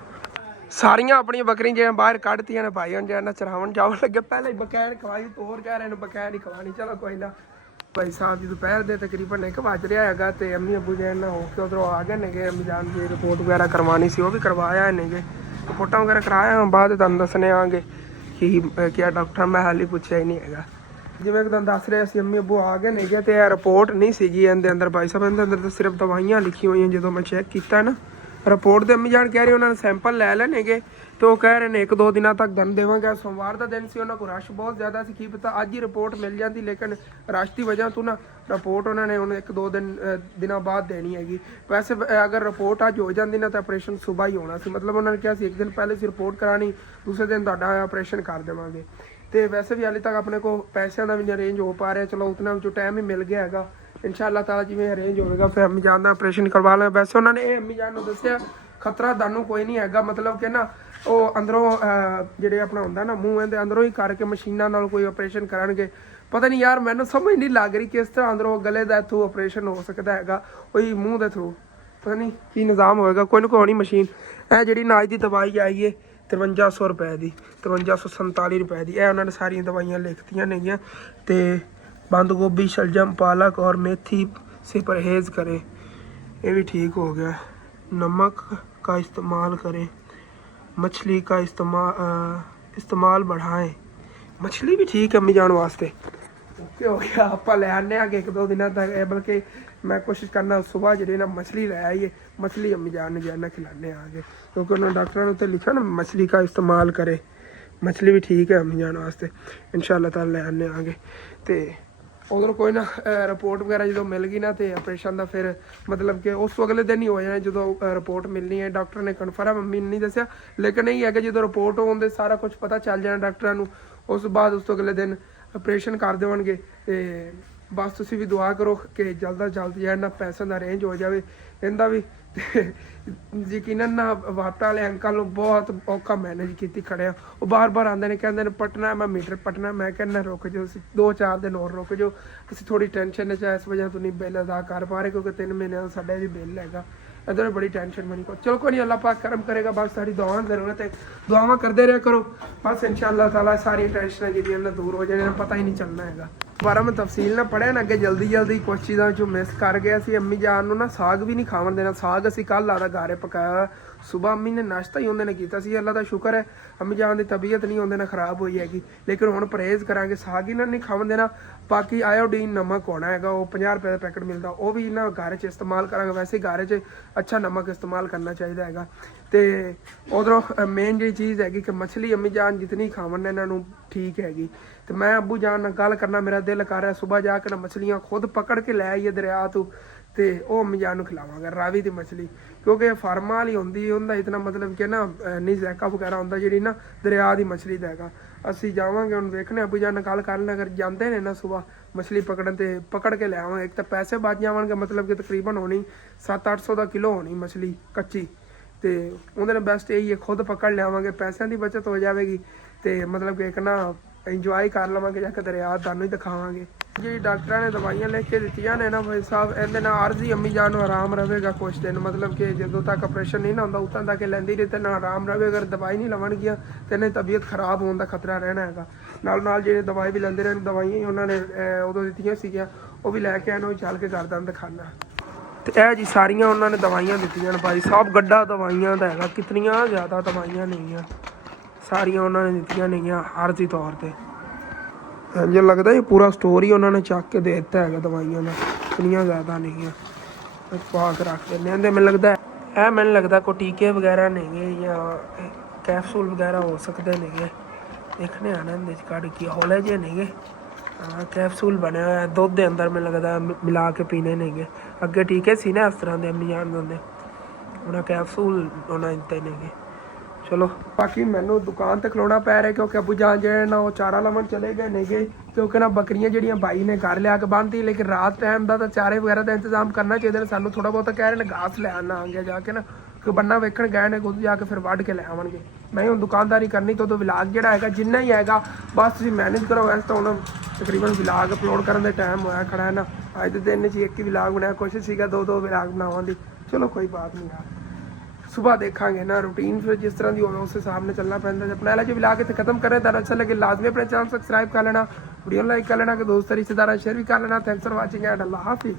ਸਾਰੀਆਂ ਆਪਣੀਆਂ ਬੱਕਰੀਆਂ ਜਿਹੜੀਆਂ ਬਾਹਰ ਕੱਢਤੀਆਂ ਨੇ ਭਾਈ। ਹੁਣ ਜਿਹੜਾ ਚਰਾਵਣ ਜਾਵਣ ਲੱਗੇ ਪਹਿਲਾਂ ਹੀ ਬਕੈਨ ਖਵਾਈ, ਤੋਰ ਕਹਿ ਰਹੇ ਨੇ ਬਕੈਨ ਹੀ ਖਵਾਣੀ। ਚਲੋ ਕੋਈ ਨਾ ਭਾਈ ਸਾਹਿਬ ਜੀ ਦੁਪਹਿਰ ਦੇ ਤਕਰੀਬਨ 1 ਵੱਜ ਰਿਹਾ ਹੈਗਾ ਤੇ ਅੰਮੀ ਅੱਬੂ ਜੀ ਨਾਲ ਹੋ ਕੇ ਉੱਧਰੋਂ ਆ ਗਏ ਨੇਗੇ। ਅੰਮੀ ਜਾਨ ਦੀ ਰਿਪੋਰਟ ਵਗੈਰਾ ਕਰਵਾਉਣੀ ਸੀ, ਉਹ ਵੀ ਕਰਵਾਇਆ ਨੇਗੇ। ਰਿਪੋਰਟਾਂ ਵਗੈਰਾ ਕਰਾਇਆ, ਬਾਅਦ ਤੁਹਾਨੂੰ ਦੱਸਣੇ ਆਂਗੇ ਕਿ ਕਿਆ ਡਾਕਟਰ ਮੈਂ ਹਾਲੇ ਪੁੱਛਿਆ ਹੀ ਨਹੀਂ ਹੈਗਾ। ਜਿਵੇਂ ਕਿ ਤੁਹਾਨੂੰ ਦੱਸ ਰਿਹਾ ਸੀ ਅੰਮੀ ਅੱਬੂ ਆ ਗਏ ਨੇਗੇ ਤੇ ਇਹ ਰਿਪੋਰਟ ਨਹੀਂ ਸੀਗੀ ਇਹਦੇ ਅੰਦਰ ਭਾਈ ਸਾਹਿਬ। ਇਹਦੇ ਅੰਦਰ ਤਾਂ ਸਿਰਫ ਦਵਾਈਆਂ ਲਿਖੀਆਂ ਹੋਈਆਂ। ਜਦੋਂ ਮੈਂ ਚੈੱਕ ਕੀਤਾ ਨਾ ਰਿਪੋਰਟ ਦੇ ਅੰਮੀ ਜਾਨ ਕਹਿ ਰਹੇ ਉਹਨਾਂ ਨੇ ਸੈਂਪਲ ਲੈ ਲੈਣਗੇ ਤੇ ਉਹ ਕਹਿ ਰਹੇ ਨੇ 1-2 ਦਿਨਾਂ ਤੱਕ ਦਨ ਦੇਵਾਂਗੇ। ਸੋਮਵਾਰ ਦਾ ਦਿਨ ਸੀ, ਉਹਨਾਂ ਕੋਲ ਰਸ਼ ਬਹੁਤ ਜ਼ਿਆਦਾ ਸੀ। ਕੀ ਪਤਾ ਅੱਜ ਹੀ ਰਿਪੋਰਟ ਮਿਲ ਜਾਂਦੀ, ਲੇਕਿਨ ਰਸ਼ ਦੀ ਵਜ੍ਹਾ ਤੋਂ ਨਾ ਰਿਪੋਰਟ ਉਹਨਾਂ ਨੇ ਹੁਣ 1-2 ਦਿਨਾਂ ਬਾਅਦ ਦੇਣੀ ਹੈਗੀ। ਵੈਸੇ ਅਗਰ ਰਿਪੋਰਟ ਅੱਜ ਹੋ ਜਾਂਦੀ ਨਾ ਤਾਂ ਆਪਰੇਸ਼ਨ ਸੁਬਾਹ ਹੀ ਹੋਣਾ ਸੀ। ਮਤਲਬ ਉਹਨਾਂ ਨੇ ਕਿਹਾ ਸੀ 1 ਦਿਨ ਪਹਿਲੇ ਸੀ ਰਿਪੋਰਟ ਕਰਾਣੀ, ਦੂਸਰੇ ਦਿਨ ਤੁਹਾਡਾ ਆਪਰੇਸ਼ਨ ਕਰ ਦੇਵਾਂਗੇ। ਤੇ ਵੈਸੇ ਵੀ ਹਾਲੇ ਤੱਕ ਆਪਣੇ ਕੋਲ ਪੈਸਿਆਂ ਦਾ ਵੀ ਨਹੀਂ ਅਰੇਂਜ ਹੋ ਪਾ ਰਿਹਾ। ਚਲੋ ਉਤਨਾ ਵਿੱਚੋਂ ਟਾਈਮ ਹੀ ਮਿਲ ਗਿਆ ਹੈਗਾ। ਇਨਸ਼ਾਅੱਲਾ ਤਾਲਾ ਜਿਵੇਂ ਅਰੇਂਜ ਹੋਵੇਗਾ ਫਿਰ ਅੰਮੀ ਜਾਨ ਦਾ ਆਪਰੇਸ਼ਨ ਕਰਵਾ ਲਿਆ। ਵੈਸੇ ਉਹਨਾਂ ਨੇ ਇਹ ਅੰਮੀ ਜਾਨ ਨੂੰ ਦੱਸਿਆ ਖਤਰਾ ਤੁਹਾਨੂੰ ਕੋਈ ਨਹੀਂ ਹੈਗਾ। ਮਤਲਬ ਕਿ ਨਾ ਉਹ ਅੰਦਰੋਂ ਜਿਹੜੇ ਆਪਣਾ ਹੁੰਦਾ ਨਾ ਮੂੰਹ ਇਹਦੇ ਅੰਦਰੋਂ ਹੀ ਕਰਕੇ ਮਸ਼ੀਨਾਂ ਨਾਲ ਕੋਈ ਆਪਰੇਸ਼ਨ ਕਰਨਗੇ। ਪਤਾ ਨਹੀਂ ਯਾਰ ਮੈਨੂੰ ਸਮਝ ਨਹੀਂ ਲੱਗ ਰਹੀ ਕਿਸ ਤਰ੍ਹਾਂ ਅੰਦਰੋਂ ਗਲੇ ਦਾ ਥਰੂ ਆਪਰੇਸ਼ਨ ਹੋ ਸਕਦਾ ਹੈਗਾ ਕੋਈ ਮੂੰਹ ਦੇ ਥਰੂ। ਪਤਾ ਨਹੀਂ ਕੀ ਨਿਜ਼ਾਮ ਹੋਏਗਾ, ਕੋਈ ਨਾ ਕੋਈ ਹੋਣੀ ਮਸ਼ੀਨ। ਇਹ ਜਿਹੜੀ ਨਾਜ ਦੀ ਦਵਾਈ ਆਈ ਹੈ 5300 ਰੁਪਏ ਦੀ, 5347 ਰੁਪਏ ਦੀ। ਇਹ ਉਹਨਾਂ ਨੇ ਸਾਰੀਆਂ ਦਵਾਈਆਂ ਲਿਖਤੀਆਂ ਨੇਗੀਆਂ। ਤੇ बंद गोभी, शलजम, पालक और मेथी से परहेज़ करें, ये भी ठीक हो गया। नमक का इस्तेमाल करें, मछली का इस्तेमाल बढ़ाएं। मछली भी ठीक है अम्मी जान वास्ते। ओके हो गया, आप ले आने आगे 1-2 दिनों तक, बल्कि मैं कोशिश करना सुबह जी ना मछली ले आइए, मछली अम्मी जान ने जाना खिलाने आगे, क्योंकि उन्होंने डॉक्टर ने तो लिखा ना मछली का इस्तेमाल करे। मछली भी ठीक है अम्मी जान वास्ते, इंशाल्लाह ताला ले आने आगे। तो ਉਧਰੋਂ ਕੋਈ ਨਾ ਰਿਪੋਰਟ ਵਗੈਰਾ ਜਦੋਂ ਮਿਲ ਗਈ ਨਾ ਤੇ ਆਪਰੇਸ਼ਨ ਦਾ ਫਿਰ ਮਤਲਬ ਕਿ ਉਸ ਤੋਂ ਅਗਲੇ ਦਿਨ ਹੀ ਹੋ ਜਾਣਾ ਜਦੋਂ ਰਿਪੋਰਟ ਮਿਲਣੀ ਹੈ। ਡਾਕਟਰ ਨੇ ਕਨਫਰਮ ਮੰਮੀ ਨੇ ਨਹੀਂ ਦੱਸਿਆ, ਲੇਕਿਨ ਇਹ ਹੈ ਕਿ ਜਦੋਂ ਰਿਪੋਰਟ ਆਉਂਦੇ ਸਾਰਾ ਕੁਝ ਪਤਾ ਚੱਲ ਜਾਣਾ ਡਾਕਟਰਾਂ ਨੂੰ। ਉਸ ਤੋਂ ਬਾਅਦ ਉਸ ਤੋਂ ਅਗਲੇ ਦਿਨ ਆਪਰੇਸ਼ਨ ਕਰ ਦੇਣਗੇ। ਤੇ ਬਸ ਤੁਸੀਂ ਵੀ ਦੁਆ ਕਰੋ ਕਿ ਜਲਦ ਤੋਂ ਜਲਦ ਜਿਹੜਾ ਨਾ ਪੈਸਿਆਂ ਦਾ ਅਰੇਂਜ ਹੋ ਜਾਵੇ ਇਹਦਾ ਵੀ। ਯਕੀਨਨ ਨਾ ਵਾਟਾ ਵਾਲੇ ਅੰਕਲ ਨੂੰ ਬਹੁਤ ਔਖਾ ਮੈਨੇਜ ਕੀਤੀ ਖੜਿਆ। ਉਹ ਬਾਰ-ਬਾਰ ਆਉਂਦੇ ਨੇ, ਕਹਿੰਦੇ ਨੇ ਪਟਨਾ, ਮੈਂ ਮੀਟਰ ਪਟਨਾ। ਮੈਂ ਕਹਿੰਦਾ ਰੁਕ ਜਾਓ, ਤੁਸੀਂ 2-4 ਦਿਨ ਹੋਰ ਰੁਕ ਜਾਓ, ਅਸੀਂ ਥੋੜੀ ਟੈਨਸ਼ਨ 'ਚ ਇਸ ਵਜ੍ਹਾ ਤੋਂ ਨਹੀਂ ਬਿੱਲ ਅਦਾ ਕਰ ਪਾ ਰਹੇ, ਕਿਉਂਕਿ 3 ਮਹੀਨਿਆਂ ਦਾ ਸਾਡਾ ਵੀ ਬਿੱਲ ਹੈਗਾ। ਇੱਧਰ ਬੜੀ ਟੈਨਸ਼ਨ ਬਣੀ ਕੋ। ਚਲੋ ਕੋਈ ਨਹੀਂ, ਅੱਲਾਹ ਪਾਕ ਕਰਮ ਕਰੇਗਾ। ਬਸ ਸਾਡੀ ਦੁਆਵਾਂ ਦੀ ਜ਼ਰੂਰਤ ਹੈ, ਦੁਆਵਾਂ ਕਰਦੇ ਰਿਹਾ ਕਰੋ। ਬਸ ਇੰਸ਼ਾਅੱਲਾਹ ਤਾਲਾ ਸਾਰੀ ਟੈਨਸ਼ਨਾਂ ਜਿਹੜੀਆਂ ਨਾ ਦੂਰ ਹੋ ਜਾਣੀਆਂ, ਪਤਾ ਹੀ ਨਹੀਂ ਚੱਲਣਾ ਹੈਗਾ। ਦੁਬਾਰਾ ਮੈਂ ਤਫਸੀਲ ਨਾਲ ਪੜ੍ਹਿਆ ਨਾ ਅੱਗੇ, ਜਲਦੀ ਕੁਛ ਚੀਜ਼ਾਂ ਵਿੱਚੋਂ ਮਿਸ ਕਰ ਗਿਆ ਸੀ। ਅੰਮੀ ਜਾਨ ਨੂੰ ਨਾ ਸਾਗ ਵੀ ਨਹੀਂ ਖਾਵਣ ਦੇਣਾ। ਸਾਗ ਅਸੀਂ ਕੱਲ੍ਹ ਆਦਾ ਗਾਰੇ ਪਕਾਇਆ, ਸੁਬਾਹ ਅੰਮੀ ਨੇ ਨਾਸ਼ਤਾ ਹੀ ਉਹਦੇ ਨੇ ਕੀਤਾ ਸੀ। ਅੱਲਾ ਦਾ ਸ਼ੁਕਰ ਹੈ ਅੰਮੀ ਜਾਨ ਦੀ ਤਬੀਅਤ ਨਹੀਂ ਉਹਦੇ ਨਾਲ ਖਰਾਬ ਹੋਈ ਹੈਗੀ, ਲੇਕਿਨ ਹੁਣ ਪਰਹੇਜ਼ ਕਰਾਂਗੇ। ਸਾਗ ਹੀ ਨਾ ਨਹੀਂ ਖਾਵਣ ਦੇਣਾ। ਬਾਕੀ ਆਇਓਡੀਨ ਨਮਕ ਹੋਣਾ ਹੈਗਾ, ਉਹ 50 ਰੁਪਏ ਦਾ ਪੈਕਟ ਮਿਲਦਾ, ਉਹ ਵੀ ਨਾ ਘਰ 'ਚ ਇਸਤੇਮਾਲ ਕਰਾਂਗੇ। ਵੈਸੇ ਘਰ 'ਚ ਅੱਛਾ ਨਮਕ ਇਸਤੇਮਾਲ ਕਰਨਾ ਚਾਹੀਦਾ ਹੈਗਾ। ਤੇ ਉਧਰੋਂ ਮੇਨ ਜਿਹੜੀ ਚੀਜ਼ ਹੈਗੀ ਕਿ ਮਛਲੀ ਅੰਮੀ ਜਾਨ ਜਿਤਨੀ ਖਾਵਣ ਇਹਨਾਂ ਨੂੰ ਠੀਕ ਹੈਗੀ। ਤੇ ਮੈਂ ਅੱਬੂ ਜਾਨ ਨਾਲ ਗੱਲ ਕਰਨਾ, ਮੇਰਾ ਦਿਲ ਕਰ ਰਿਹਾ ਸੁਬਾਹ ਜਾ ਕੇ ਨਾ ਮਛਲੀਆਂ ਖੁਦ ਪਕੜ ਕੇ ਲੈ ਆਈਏ ਦਰਿਆ ਤੋਂ, ਤੇ ਉਹ ਅੰਮੀ ਜਾਨ ਨੂੰ ਖਿਲਾਵਾਂਗਾ ਰਾਵੀ ਦੀ ਮਛਲੀ, ਕਿਉਂਕਿ ਫਾਰਮਾਂ ਵਾਲੀ ਹੁੰਦੀ ਉਹਦਾ ਇਤਨਾ ਮਤਲਬ ਕਿ ਨਾ ਨਹੀਂ ਜ਼ੈਕਾ ਵਗੈਰਾ ਹੁੰਦਾ, ਜਿਹੜੀ ਨਾ ਦਰਿਆ ਦੀ ਮਛਲੀ ਦਾ ਹੈਗਾ। ਅਸੀਂ ਜਾਵਾਂਗੇ ਹੁਣ ਵੇਖਣੇ, ਅੱਬੂ ਜਾਨ ਨਾਲ ਗੱਲ ਕਰ ਲੈਣਾ, ਅਗਰ ਜਾਂਦੇ ਨੇ ਨਾ ਸੁਬਾਹ ਮਛਲੀ ਪਕੜਨ ਤੇ ਪਕੜ ਕੇ ਲੈ ਆਵਾਂਗੇ। ਇੱਕ ਤਾਂ ਪੈਸੇ ਬਚ ਜਾਵਣਗੇ, ਮਤਲਬ ਕਿ ਤਕਰੀਬਨ ਹੋਣੀ 700-800 ਦਾ ਕਿਲੋ ਹੋਣੀ ਮਛਲੀ ਕੱਚੀ। ਤੇ ਉਹਦੇ ਨਾਲ ਬੈਸਟ ਇਹੀ ਹੈ ਖੁਦ ਪਕੜ ਲਿਆਵਾਂਗੇ, ਪੈਸਿਆਂ ਦੀ ਬਚਤ ਹੋ ਜਾਵੇਗੀ ਤੇ ਮਤਲਬ ਕਿ ਇੱਕ ਨਾ ਇੰਜੋਏ ਕਰ ਲਵਾਂਗੇ ਜਾ ਕੇ ਦਰਿਆ, ਤੁਹਾਨੂੰ ਹੀ ਦਿਖਾਵਾਂਗੇ। ਜਿਹੜੀ ਡਾਕਟਰਾਂ ਨੇ ਦਵਾਈਆਂ ਲਿਖ ਕੇ ਦਿੱਤੀਆਂ ਨੇ ਨਾ ਭਾਈ ਸਾਹਿਬ, ਇਹਦੇ ਨਾਲ ਆਰਜ਼ੀ ਅੰਮੀ ਜਾਨ ਨੂੰ ਆਰਾਮ ਰਹੇਗਾ ਕੁਛ ਦਿਨ, ਮਤਲਬ ਕਿ ਜਦੋਂ ਤੱਕ ਆਪਰੇਸ਼ਨ ਨਹੀਂ ਨਾ ਹੁੰਦਾ ਉਦੋਂ ਤੱਕ ਲੈਂਦੀ ਰਹੀ ਤੇ ਨਾ ਆਰਾਮ ਰਹੇ। ਅਗਰ ਦਵਾਈ ਨਹੀਂ ਲਵਣਗੀਆਂ ਤੇ ਇਹਨੇ ਤਬੀਅਤ ਖਰਾਬ ਹੋਣ ਦਾ ਖਤਰਾ ਰਹਿਣਾ ਹੈਗਾ। ਨਾਲ ਜਿਹੜੇ ਦਵਾਈ ਵੀ ਲੈਂਦੇ ਰਹਿਣ, ਦਵਾਈਆਂ ਹੀ ਉਹਨਾਂ ਨੇ ਉਦੋਂ ਦਿੱਤੀਆਂ ਸੀਗੀਆਂ, ਉਹ ਵੀ ਲੈ ਕੇ ਇਹਨੂੰ ਵੀ ਚੱਲ ਕੇ ਕਰਦਾ ਦਿਖਾਣਾ। ਤੇ ਇਹ ਜੀ ਸਾਰੀਆਂ ਉਹਨਾਂ ਨੇ ਦਵਾਈਆਂ ਦਿੱਤੀਆਂ ਨੇ ਭਾਈ ਸਾਹਿਬ, ਗੱਡਾ ਦਵਾਈਆਂ ਦਾ ਹੈਗਾ, ਕਿਤਨੀਆਂ ਜ਼ਿਆਦਾ ਦਵਾਈਆਂ ਨੇਗੀਆਂ, ਸਾਰੀਆਂ ਉਹਨਾਂ ਨੇ ਦਿੱਤੀਆਂ ਨੇਗੀਆਂ ਆਰਜ਼ੀ ਤੌਰ ਤੇ। ਜੇ ਲੱਗਦਾ ਇਹ ਪੂਰਾ ਸਟੋਰ ਹੀ ਉਹਨਾਂ ਨੇ ਚੱਕ ਕੇ ਦੇ ਦਿੱਤਾ ਹੈਗਾ ਦਵਾਈਆਂ ਦਾ, ਕਿੰਨੀਆਂ ਜ਼ਿਆਦਾ ਨੇਗੀਆਂ। ਪਾ ਕੇ ਰੱਖ ਦਿੰਦੇ ਹਾਂ। ਮੈਨੂੰ ਲੱਗਦਾ ਕੋਈ ਟੀਕੇ ਵਗੈਰਾ ਨੇਗੇ ਜਾਂ ਕੈਪਸੂਲ ਵਗੈਰਾ ਹੋ ਸਕਦੇ ਨੇਗੇ। ਦੇਖਣੇ ਆਣਾ ਇਹਦੇ 'ਚ ਕੱਢ ਕੇ ਹੌਲੇ ਜਿਹੇ ਨੇਗੇ। ਕੈਪਸੂਲ ਬਣਿਆ ਹੋਇਆ ਦੁੱਧ ਦੇ ਅੰਦਰ, ਮੈਨੂੰ ਲੱਗਦਾ ਮਿਲਾ ਕੇ ਪੀਣੇ ਨੇਗੇ। ਅੱਗੇ ਟੀਕੇ ਸੀ ਨਾ ਇਸ ਤਰ੍ਹਾਂ ਦੇ ਅੰਮੀ ਜਾਨ ਦਿੰਦੇ, ਉਹਨਾਂ ਕੈਪਸੂਲ ਉਹਨਾਂ ਦਿੱਤੇ ਨੇਗੇ। ਚਲੋ ਬਾਕੀ ਮੈਨੂੰ ਦੁਕਾਨ ਤੇ ਖਲੋਣਾ ਪੈ ਰਿਹਾ, ਕਿਉਂਕਿ ਅੱਬੂ ਜਾਨ ਜਿਹੜੇ ਨਾ ਉਹ ਚਾਰਾ ਲਾਵਣ ਚਲੇ ਗਏ ਨੇਗੇ, ਕਿਉਂਕਿ ਨਾ ਬੱਕਰੀਆਂ ਜਿਹੜੀਆਂ ਬਾਈ ਨੇ ਘਰ ਲਿਆ ਕੇ ਬੰਨ੍ਹਤੀ, ਲੇਕਿਨ ਰਾਤ ਟਾਈਮ ਦਾ ਤਾਂ ਚਾਰੇ ਵਗੈਰਾ ਦਾ ਇੰਤਜ਼ਾਮ ਕਰਨਾ ਚਾਹੀਦਾ। ਸਾਨੂੰ ਥੋੜਾ ਬਹੁਤਾ ਕਹਿ ਰਹੇ ਨੇ ਘਾਸ ਲੈ ਆਉਣਾ ਆ ਗਿਆ ਜਾ ਕੇ ਨਾ, ਕਿ ਬੰਨਾ ਵੇਖਣ ਗਏ ਨੇ ਉਦੋਂ ਜਾ ਕੇ ਫਿਰ ਵੱਢ ਕੇ ਲੈ ਆਵਣਗੇ। ਮੈਂ ਹੁਣ ਦੁਕਾਨਦਾਰੀ ਕਰਨੀ ਤਾਂ ਉਦੋਂ ਵਿਲਾਗ ਜਿਹੜਾ ਹੈਗਾ ਜਿੰਨਾ ਹੀ ਹੈਗਾ ਬਸ ਤੁਸੀਂ ਮੈਨੇਜ ਕਰੋ। ਵੈਸੇ ਤਾਂ ਹੁਣ ਤਕਰੀਬਨ ਵਿਲਾਗ ਅਪਲੋਡ ਕਰਨ ਦਾ ਟਾਈਮ ਹੋਇਆ ਖੜਾ ਹੈ ਨਾ, ਅੱਜ ਦੇ ਦਿਨ 'ਚ ਇੱਕ ਹੀ ਵਿਲਾਗ ਬਣਾਇਆ, ਕੋਸ਼ਿਸ਼ ਸੀਗਾ 2-2 ਵਿਲਾਗ ਬਣਾਉਣ ਦੀ। ਚਲੋ ਕੋਈ ਬਾਤ ਨਹੀਂ ਯਾਰ, ਸੁਬਾਹ ਦੇਖਾਂਗੇ ਨਾ ਰੂਟੀਨ ਫਿਰ ਜਿਸ ਤਰ੍ਹਾਂ ਦੀ ਹੋਵੇ ਉਸ ਹਿਸਾਬ ਨਾਲ ਚੱਲਣਾ ਪੈਂਦਾ। ਜब अपना जो विलाग इतने खत्म करें तो अच्छा लगे लाजमी अपने चैनल सब्सक्राइब कर लेना, वीडियो लाइक कर लेना, कि दोस्तों रिश्तेदार शेयर भी कर लेना। थैंक्स फॉर वाचिंग एंड अल्लाह हाफिज़।